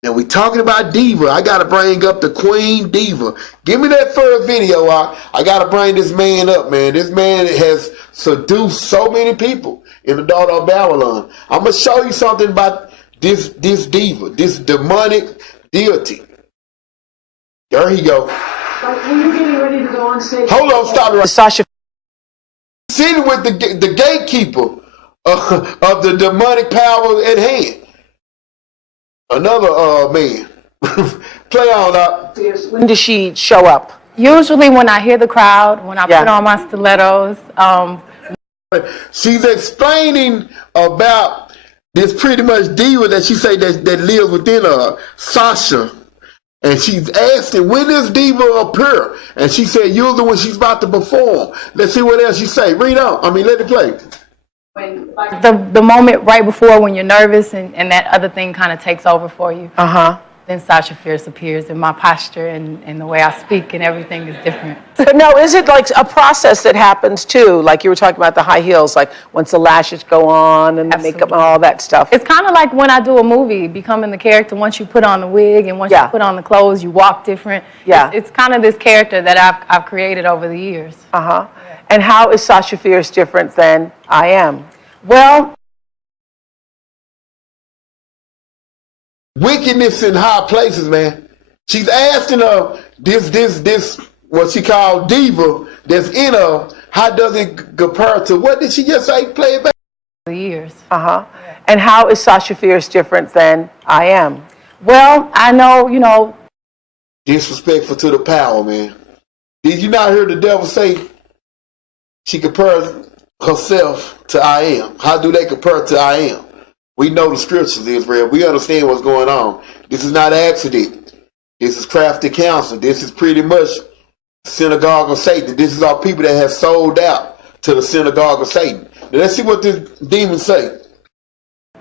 Now we're talking about diva. I got to bring up the queen diva. Give me that first video. I got to bring this man up, man. This man has seduced so many people in the daughter of Babylon. I'm going to show you something about this diva, this demonic deity. There he go. When you're getting ready to go on stage. Hold on, stop it right. Sasha. Sitting with the gatekeeper of the demonic power at hand. Another man. Play on up. When does she show up? Usually when I hear the crowd, when I put on my stilettos. She's explaining about this pretty much diva that she say that lives within her, Sasha. And she's asking, when does diva appear? And she said, usually when she's about to perform. Let's see what else she say. Read on. Let it play. The moment right before when you're nervous and that other thing kind of takes over for you. then Sasha Fierce appears, and my posture and the way I speak and everything is different. But no, is it like a process that happens too? Like you were talking about the high heels, like once the lashes go on and the makeup and all that stuff. It's kind of like when I do a movie, becoming the character. Once you put on the wig and once you put on the clothes, you walk different. Yeah. It's kind of this character that I've created over the years. Uh-huh. And how is Sasha Fierce different than I am? Well, wickedness in high places, man. She's asking her this what she called diva that's in her. How does it compare to what did she just say? Play it back. Years. Uh-huh. And how is Sasha Fierce different than I am? Well, I know, you know. Disrespectful to the power, man. Did you not hear the devil say she compares herself to I am? How do they compare to I am? We know the scriptures, Israel. We understand what's going on. This is not an accident. This is crafty counsel. This is pretty much synagogue of Satan. This is our people that have sold out to the synagogue of Satan. Now let's see what this demon say.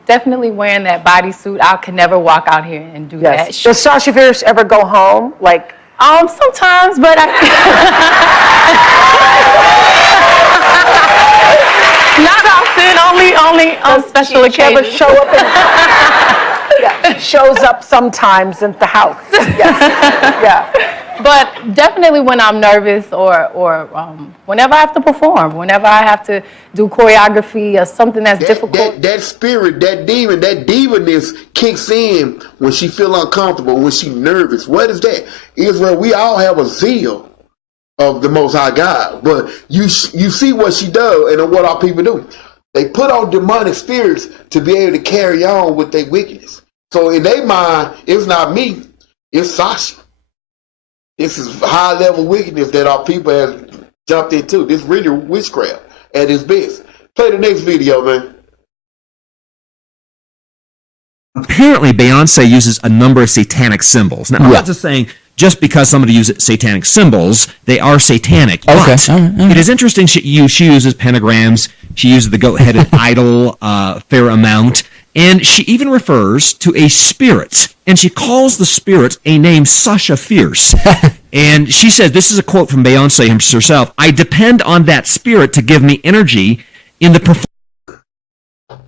Definitely wearing that bodysuit. I could never walk out here and do that. Does Sasha Fierce ever go home? Like, sometimes, but not often. Only on special occasions. Show up and shows up sometimes at the house. Yes. Yeah. But definitely when I'm nervous or whenever I have to perform, whenever I have to do choreography or something that's difficult. That spirit, that demon, that diviness kicks in when she feel uncomfortable, when she nervous. What is that? Israel, we all have a zeal of the Most High God. But you see what she does and what our people do. They put on demonic spirits to be able to carry on with their wickedness. So in their mind, it's not me, it's Sasha. This is high level wickedness that our people have jumped into. This is really witchcraft at its best. Play the next video, man. Apparently, Beyonce uses a number of satanic symbols. Now, I'm not just saying just because somebody uses satanic symbols, they are satanic. Okay. But it is interesting she uses pentagrams. She uses the goat-headed idol a fair amount. And she even refers to a spirit, and she calls the spirit a name Sasha Fierce. And she said, this is a quote from Beyonce herself, "I depend on that spirit to give me energy in the performance."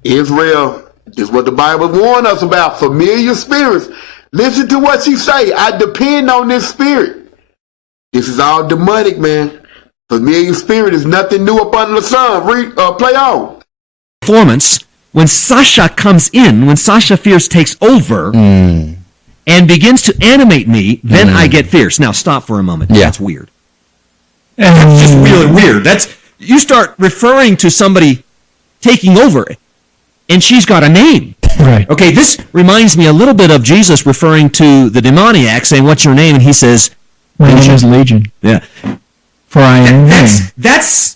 Israel, this is what the Bible warned us about, familiar spirits. Listen to what she say. I depend on this spirit. This is all demonic, man. Familiar spirit is nothing new up under the sun. Play on. Performance. When Sasha comes in, when Sasha Fierce takes over and begins to animate me, then I get fierce. Now stop for a moment. Yeah. That's weird. That's just really weird. You start referring to somebody taking over, and she's got a name. Right. Okay, this reminds me a little bit of Jesus referring to the demoniac, saying, "What's your name?" And he says, "My name is Legion." Yeah. For I am that's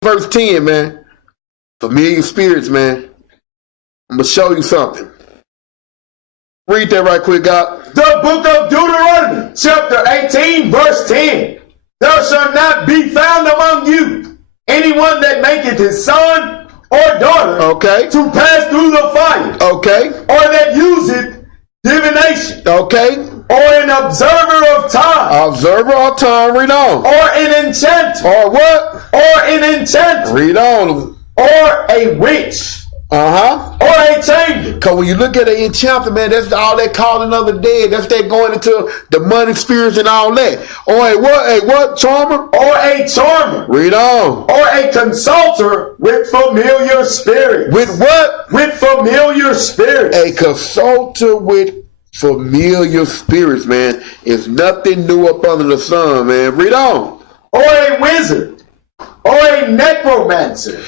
Verse 10, man. Familiar spirits, man. I'm going to show you something. Read that right quick, God. The book of Deuteronomy, chapter 18, verse 10. There shall not be found among you anyone that maketh his son or daughter to pass through the fire. Or that useth divination. Or an observer of time. Observer of time, read on. Or an enchanter. Or what? Or an enchanter. Read on. Or a witch. Or a chamber. Because when you look at an enchanter, man, that's all that calling of the dead. That's that going into the money spirits and all that. Or a what? Charmer? Or a charmer. Read on. Or a consulter with familiar spirits. With what? With familiar spirits. A consulter with familiar spirits, man. Is nothing new up under the sun, man. Read on. Or a wizard. Or a necromancer.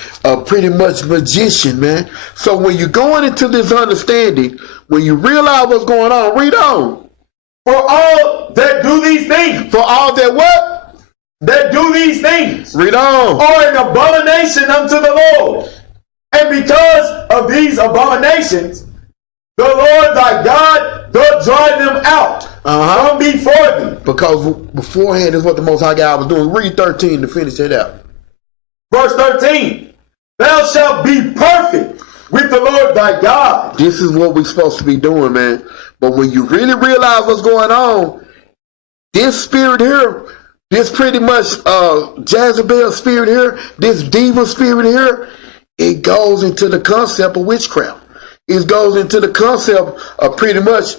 Pretty much magician, man. So when you're going into this understanding, when you realize what's going on, read on. For all that do these things. For all that what? That do these things. Read on. Are an abomination unto the Lord. And because of these abominations, the Lord thy God doth drive them out from before thee. Because beforehand is what the Most High God was doing. Read 13 to finish it out. Verse 13. Thou shalt be perfect with the Lord thy God. This is what we're supposed to be doing, man. But when you really realize what's going on, this spirit here, this pretty much Jezebel spirit here, this diva spirit here, it goes into the concept of witchcraft. It goes into the concept of pretty much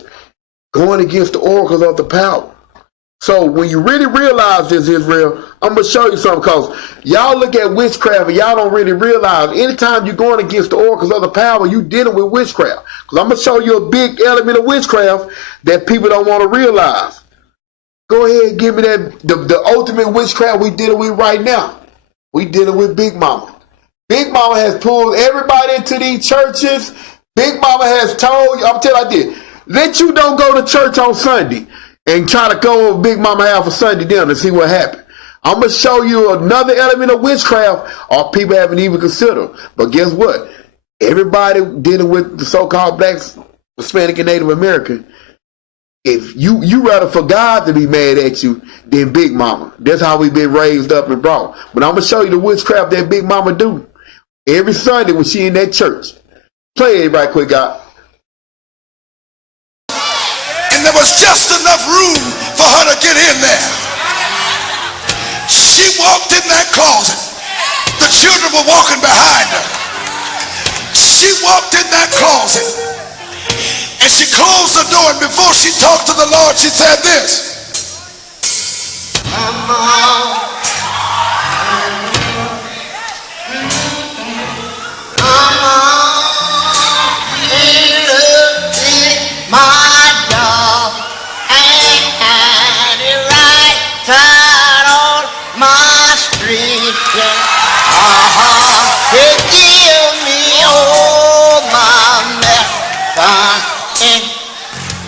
going against the oracles of the power. So when you really realize this, Israel, I'm going to show you something, because y'all look at witchcraft and y'all don't really realize anytime you're going against the oracles of the power, you're dealing with witchcraft. Because I'm going to show you a big element of witchcraft that people don't want to realize. Go ahead and give me that, the ultimate witchcraft we dealing with right now. We dealing with Big Mama. Big Mama has pulled everybody into these churches. Big Mama has told you, I'm telling you that you don't go to church on Sunday and try to go over Big Mama house for Sunday dinner and see what happened. I'm going to show you another element of witchcraft or people haven't even considered. But guess what? Everybody dealing with the so-called blacks, Hispanic, and Native American, if you rather for God to be mad at you than Big Mama. That's how we've been raised up and brought. But I'm going to show you the witchcraft that Big Mama do every Sunday when she in that church. Play it right quick, God. And there was just enough room for her to get in there. She walked in that closet. The children were walking behind her. She walked in that closet and she closed the door, and before she talked to the Lord, she said this. Forgive me, oh my master,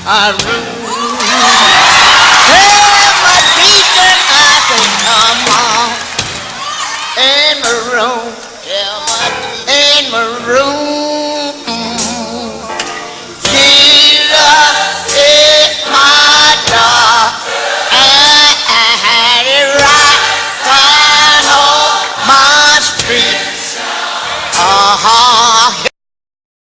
I tell my teacher I say, come on, in my room, in my room. Jesus is my dog, and I had it right on my street.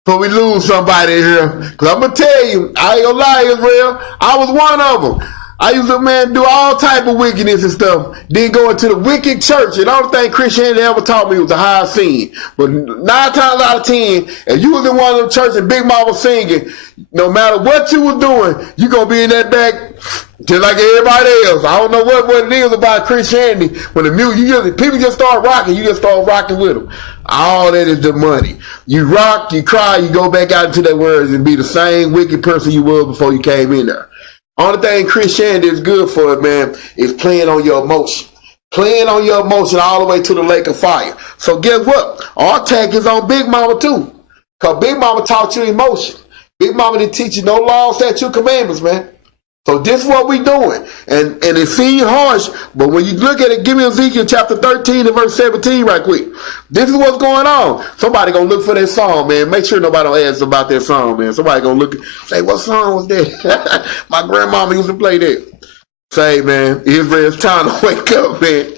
So we lose somebody here. Because I'm going to tell you, I ain't going to lie, Israel, I was one of them. I used to, do all type of wickedness and stuff. Then go into the wicked church. And the only thing Christianity ever taught me was the high sin. But 9 times out of 10, if you was in one of them churches and Big Mama singing, no matter what you was doing, you going to be in that back just like everybody else. I don't know what it is about Christianity. When the music, people just start rocking, you just start rocking with them. All that is the money. You rock, you cry, you go back out into that words and be the same wicked person you were before you came in there. Only thing Christianity is good for it, man, is playing on your emotion. Playing on your emotion all the way to the lake of fire. So guess what? Our attack is on Big Mama too. Because Big Mama taught you emotion. Big Mama didn't teach you no laws, statutes, commandments, man. So this is what we doing. And it seems harsh, but when you look at it, give me Ezekiel chapter 13 and verse 17 right quick. This is what's going on. Somebody gonna look for that song, man. Make sure nobody don't ask about that song, man. Somebody gonna look, say, what song was that? My grandmama used to play that. Say, man, Israel, it's time to wake up, man.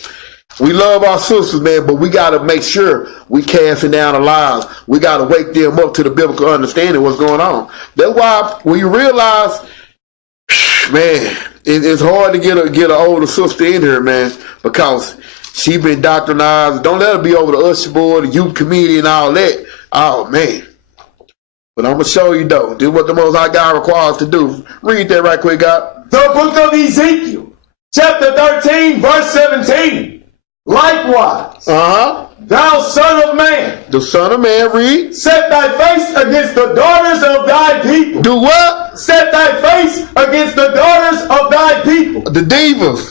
We love our sisters, man, but we gotta make sure we casting down the lies. We gotta wake them up to the biblical understanding of what's going on. That's why when you realize, man, it's hard to get an older sister in here, man, because she been doctrinized. Don't let her be over the usher board, the youth committee, and all that. Oh, man. But I'm going to show you, though. This is what the Most High God requires to do. Read that right quick, God. The book of Ezekiel, chapter 13, verse 17. Likewise, thou son of man, the son of man, read. Set thy face against the daughters of thy people. Do what? Set thy face against the daughters of thy people. The divas.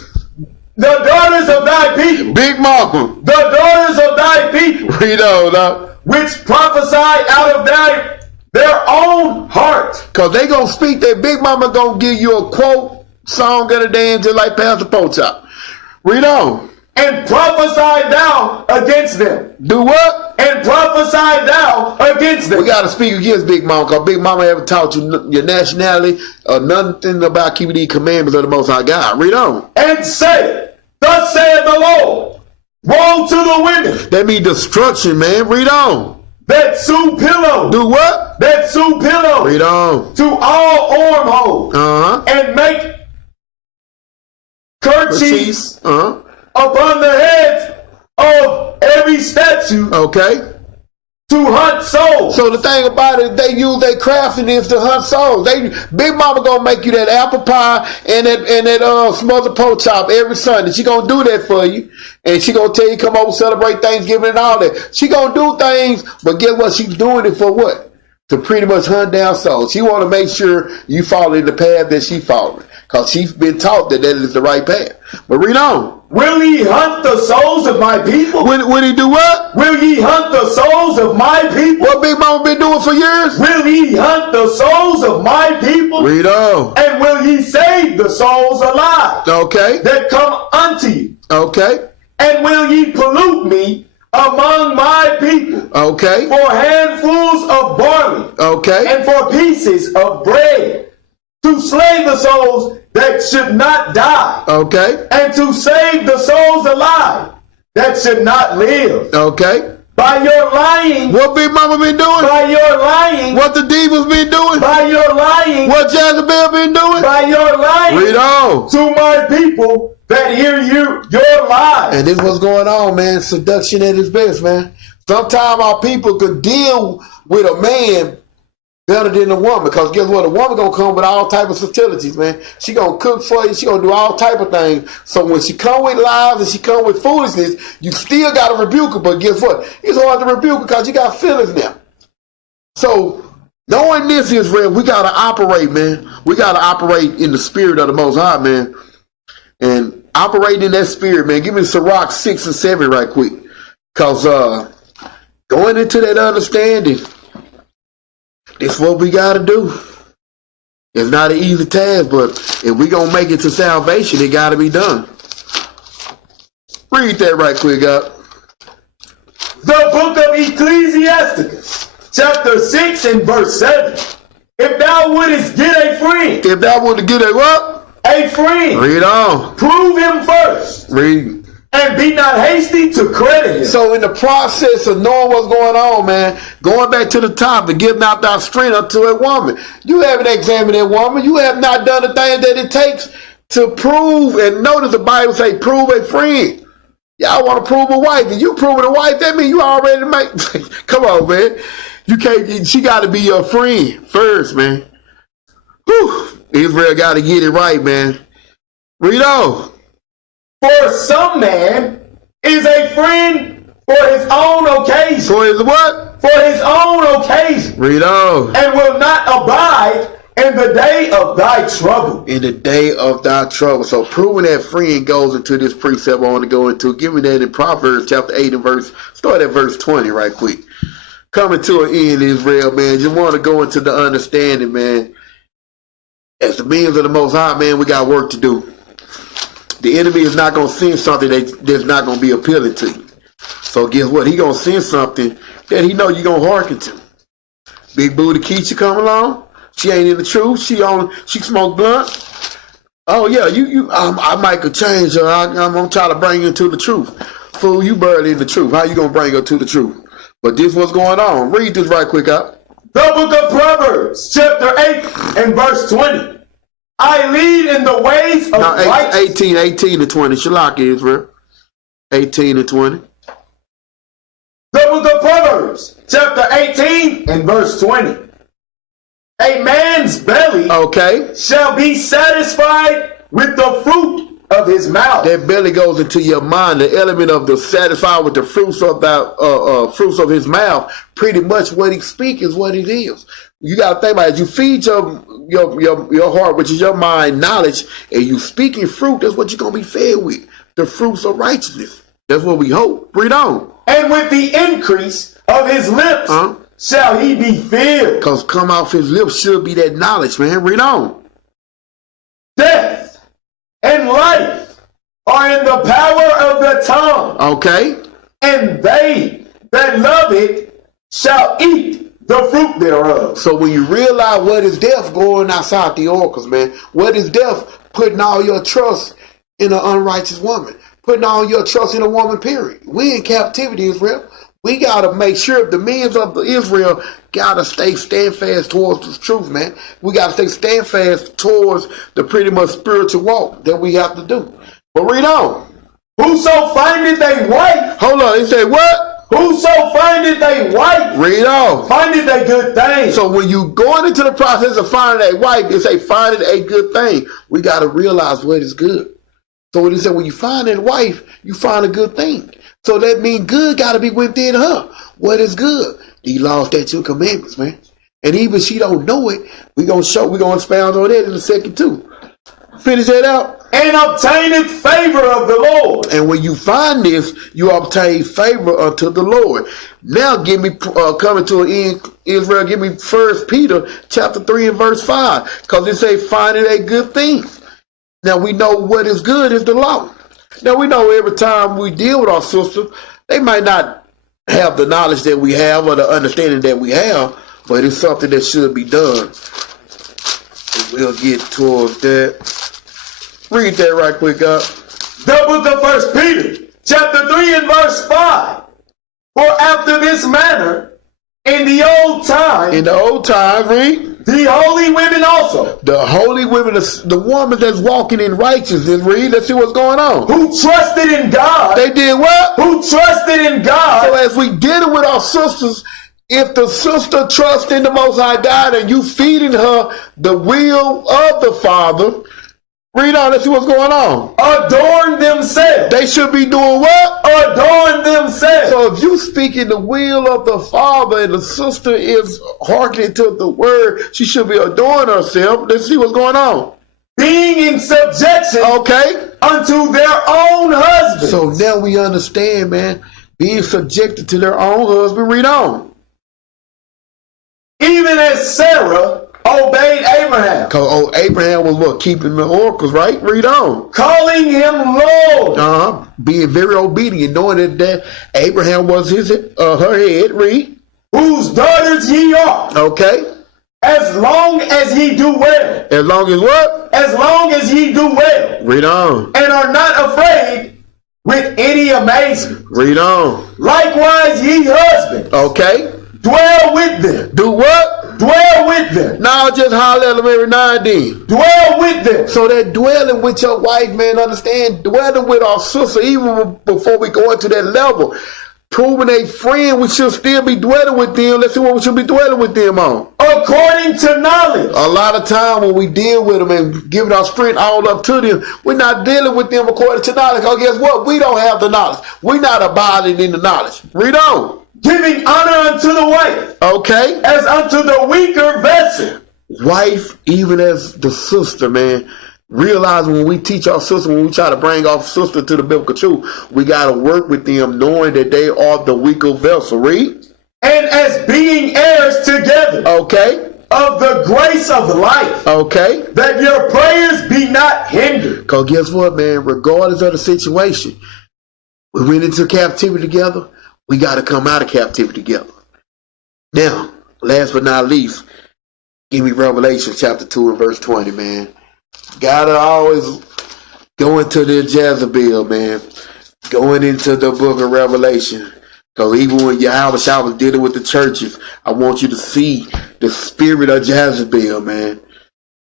The daughters of thy people. Big Mama. The daughters of thy people. Read on, now. Which prophesy out of their own heart. Because they going to speak, that Big Mama going to give you a quote, song, and a dance just like Pastor Pochop. Read on. And prophesy thou against them. Do what? And prophesy thou against them. We got to speak against Big Mama, because Big Mama haven't taught you your nationality or nothing about keeping these commandments of the Most High God. Read on. And say, thus saith the Lord, woe to the women. That means destruction, man. Read on. that sew pillows. Do what? That sew pillows. Read on. To all armholes. And make kerchiefs upon the heads of every statue. Okay. To hunt souls. So the thing about it, they use their craftiness to hunt souls. Big Mama gonna make you that apple pie and that smothered pork chop every Sunday. She gonna do that for you, and she gonna tell you come over celebrate Thanksgiving and all that. She gonna do things, but guess what? She's doing it for what? To pretty much hunt down souls. She want to make sure you follow in the path that she following, cause she's been taught that is the right path. But read on. Will ye hunt the souls of my people? Will he do what? Will ye hunt the souls of my people? What Big Mama been doing for years? Will ye hunt the souls of my people? Read on. And will ye save the souls alive? Okay. That come unto you? Okay. And will ye pollute me among my people? Okay. For handfuls of barley. Okay. And for pieces of bread. To slay the souls that should not die. Okay. And to save the souls alive that should not live. Okay. By your lying. What Big Mama been doing? By your lying. What the divas been doing? By your lying. What Jezebel been doing? By your lying. Read on. To my people that hear your lies. And this what's going on, man. Seduction at its best, man. Sometimes our people could deal with a man better than a woman, because guess what? A woman gonna come with all type of subtleties, man. She gonna cook for you. She gonna do all type of things. So when she come with lies and she come with foolishness, you still gotta rebuke her. But guess what? It's hard to rebuke because you got feelings now. So knowing this, Israel, we gotta operate, man. We gotta operate in the spirit of the Most High, man, and operate in that spirit, man. Give me Sirach 6 and 7 right quick, cause going into that understanding. It's what we got to do. It's not an easy task, but if we going to make it to salvation, it got to be done. Read that right quick, up. The book of Ecclesiasticus, chapter 6 and verse 7. If thou wouldest get a friend. If thou wouldest get a what? A friend. Read on. Prove him first. Read. And be not hasty to credit him. So in the process of knowing what's going on, man, going back to the topic, give not thy strength unto a woman. You haven't examined that woman. You have not done the thing that it takes to prove. And notice the Bible say, prove a friend. Y'all want to prove a wife. And you proving a wife, that means you already make. Come on, man. You can't. She got to be your friend first, man. Whew. Israel got to get it right, man. Read on. For some man is a friend for his own occasion. For his what? For his own occasion. Read on. And will not abide in the day of thy trouble. In the day of thy trouble. So proving that friend goes into this precept I want to go into. Give me that in Proverbs chapter 8 and start at verse 20 right quick. Coming to an end, Israel, man. You want to go into the understanding, man. As the means of the Most High, man, we got work to do. The enemy is not going to send something that's not going to be appealing to you. So guess what? He going to send something that he know you're going to hearken to. Big Booty Keisha come along. She ain't in the truth. She smoke blunt. Oh, yeah, I might could change her. I'm going to try to bring her to the truth. Fool, you barely in the truth. How you going to bring her to the truth? But this what's going on. Read this right quick out. The book of Proverbs, chapter 8 and verse 20. I lead in the ways of righteousness. 18 to 20. Shalak, Israel. 18 to 20. The book of Proverbs, chapter 18 and verse 20. A man's belly shall be satisfied with the fruit of his mouth. That belly goes into your mind. The element of the satisfied with the fruits of his mouth. Pretty much what he speaks is what it is. You got to think about it. You feed your heart, which is your mind, knowledge, and you speaking fruit. That's what you're gonna be fed with. The fruits of righteousness. That's what we hope. Read on. And with the increase of his lips shall he be filled. Because come off his lips should be that knowledge, man. Read on. Death and life are in the power of the tongue. Okay. And they that love it shall eat the fruit thereof. So when you realize what is death, going outside the oracles, man. What is death? Putting all your trust in an unrighteous woman. Putting all your trust in a woman, period. We in captivity, Israel. We got to make sure the men of Israel got to stay standfast towards the truth, man. We got to stay standfast towards the pretty much spiritual walk that we have to do. But read on. Whoso findeth a wife. Hold on. He said what? Whoso findeth a wife. Read on. Findeth a good thing. So when you going into the process of finding a wife, it say finding a good thing. We got to realize what is good. So when he said when you find a wife, you find a good thing. So that means good got to be within her. What is good? The law, statutes, commandments, man. And even if she don't know it, we're going to expound on that in a second too. Finish that out. And obtaineth favor of the Lord. And when you find this, you obtain favor unto the Lord. Now give me, coming to an end, Israel, give me 1 Peter chapter 3 and verse 5. Because it say, finding a good thing. Now we know what is good is the law. Now we know every time we deal with our sisters, they might not have the knowledge that we have or the understanding that we have, but it's something that should be done. And we'll get towards that. Read that right quick, God. The book of 1 Peter, chapter 3 and verse 5. For after this manner, in the old time, read. The holy women also. The holy women, the woman that's walking in righteousness, read. Let's see what's going on. Who trusted in God. They did what? Who trusted in God. So as we dealing with our sisters, if the sister trusts in the Most High God and you feeding her the will of the Father, read on, let's see what's going on. Adorn themselves. They should be doing what? Adorn themselves. So if you speaking the will of the Father and the sister is hearkening to the word, she should be adorning herself. Let's see what's going on. Being in subjection, okay, unto their own husbands. So now we understand, man. Being subjected to their own husband. Read on. Even as Sarah obeyed Abraham. Because Abraham was what? Keeping the oracles, right? Read on. Calling him Lord. Being very obedient, knowing that Abraham was her head. Read. Whose daughters ye are. Okay. As long as ye do well. As long as what? As long as ye do well. Read on. And are not afraid with any amazement. Read on. Likewise ye husbands. Okay. Dwell with them. Do what? Dwell with them. Now just holler at them every now and then. Dwell with them. So that dwelling with your wife, man, understand, dwelling with our sister, even before we go into that level, proving a friend, we should still be dwelling with them. Let's see what we should be dwelling with them on. According to knowledge. A lot of time when we deal with them and giving our strength all up to them, we're not dealing with them according to knowledge. Because guess what? We don't have the knowledge. We're not abiding in the knowledge. Read on. Giving honor unto the wife. Okay. As unto the weaker vessel. Wife, even as the sister, man. Realize when we teach our sister, when we try to bring our sister to the biblical truth, we got to work with them knowing that they are the weaker vessel. Read. And as being heirs together. Okay. Of the grace of life. Okay. That your prayers be not hindered. Because guess what, man? Regardless of the situation, we went into captivity together. We got to come out of captivity together. Now, last but not least, give me Revelation chapter 2 and verse 20, man. Gotta always go into the Jezebel, man. Going into the book of Revelation. Because even when Yahweh was dealing with the churches, I want you to see the spirit of Jezebel, man.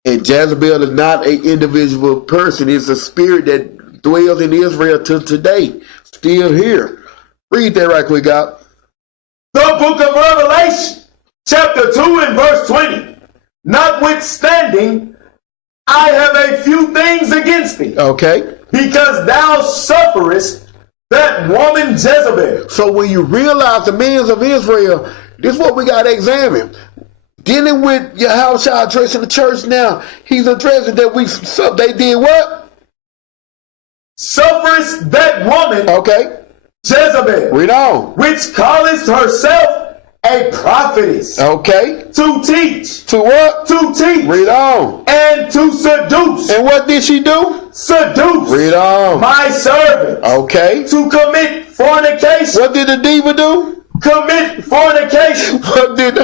And Jezebel is not an individual person. It's a spirit that dwells in Israel till today. Still here. Read that right quick, God. The book of Revelation, chapter 2 and verse 20. Notwithstanding, I have a few things against thee. Okay. Because thou sufferest that woman Jezebel. So when you realize the men of Israel, this is what we got to examine. Dealing with Yahweh addressing the church now, he's addressing that they did what? Sufferest that woman. Okay. Jezebel. Read on. Which calleth herself a prophetess. Okay. To teach. To what? To teach. Read on. And to seduce. And what did she do? Seduce. Read on. My servant. Okay. To commit fornication. What did the diva do? Commit fornication. What did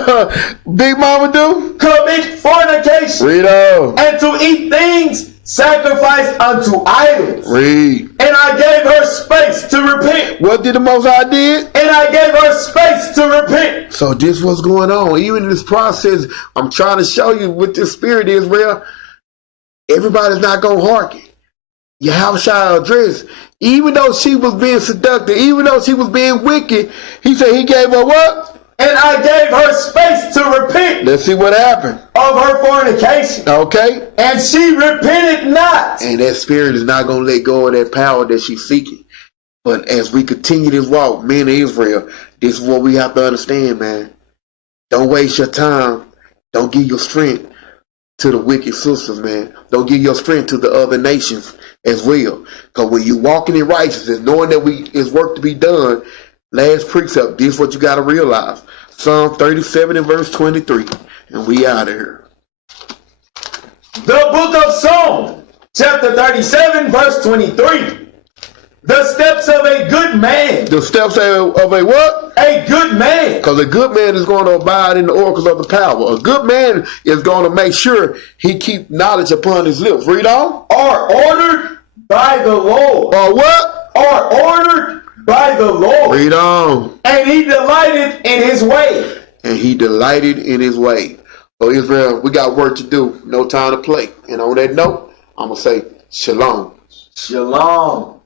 Big Mama do? Commit fornication. Read on. And to eat things sacrificed unto idols. Read. And I gave her space to repent. What did the Most High did? And I gave her space to repent. So this what's going on. Even in this process, I'm trying to show you what this spirit is, real. Everybody's not going to hearken. Yahushua addressed, even though she was being seductive, even though she was being wicked, he said he gave her what? And I gave her space to repent. Let's see what happened. Of her fornication. Okay. And she repented not. And that spirit is not going to let go of that power that she's seeking. But as we continue this walk, men of Israel, this is what we have to understand, man. Don't waste your time. Don't give your strength to the wicked sisters, man. Don't give your strength to the other nations as well. Because when you walking in righteousness, knowing that is work to be done, last precept, this is what you got to realize. Psalm 37 and verse 23. And we out of here. The book of Psalms, chapter 37, verse 23. The steps of a good man. The steps of a what? A good man. Because a good man is going to abide in the oracles of the power. A good man is going to make sure he keep knowledge upon his lips. Read on. Are ordered by the Lord. Or what? Are ordered by the Lord. Read on. And he delighted in his way. And he delighted in his way. So Israel, we got work to do. No time to play. And on that note, I'm going to say shalom. Shalom.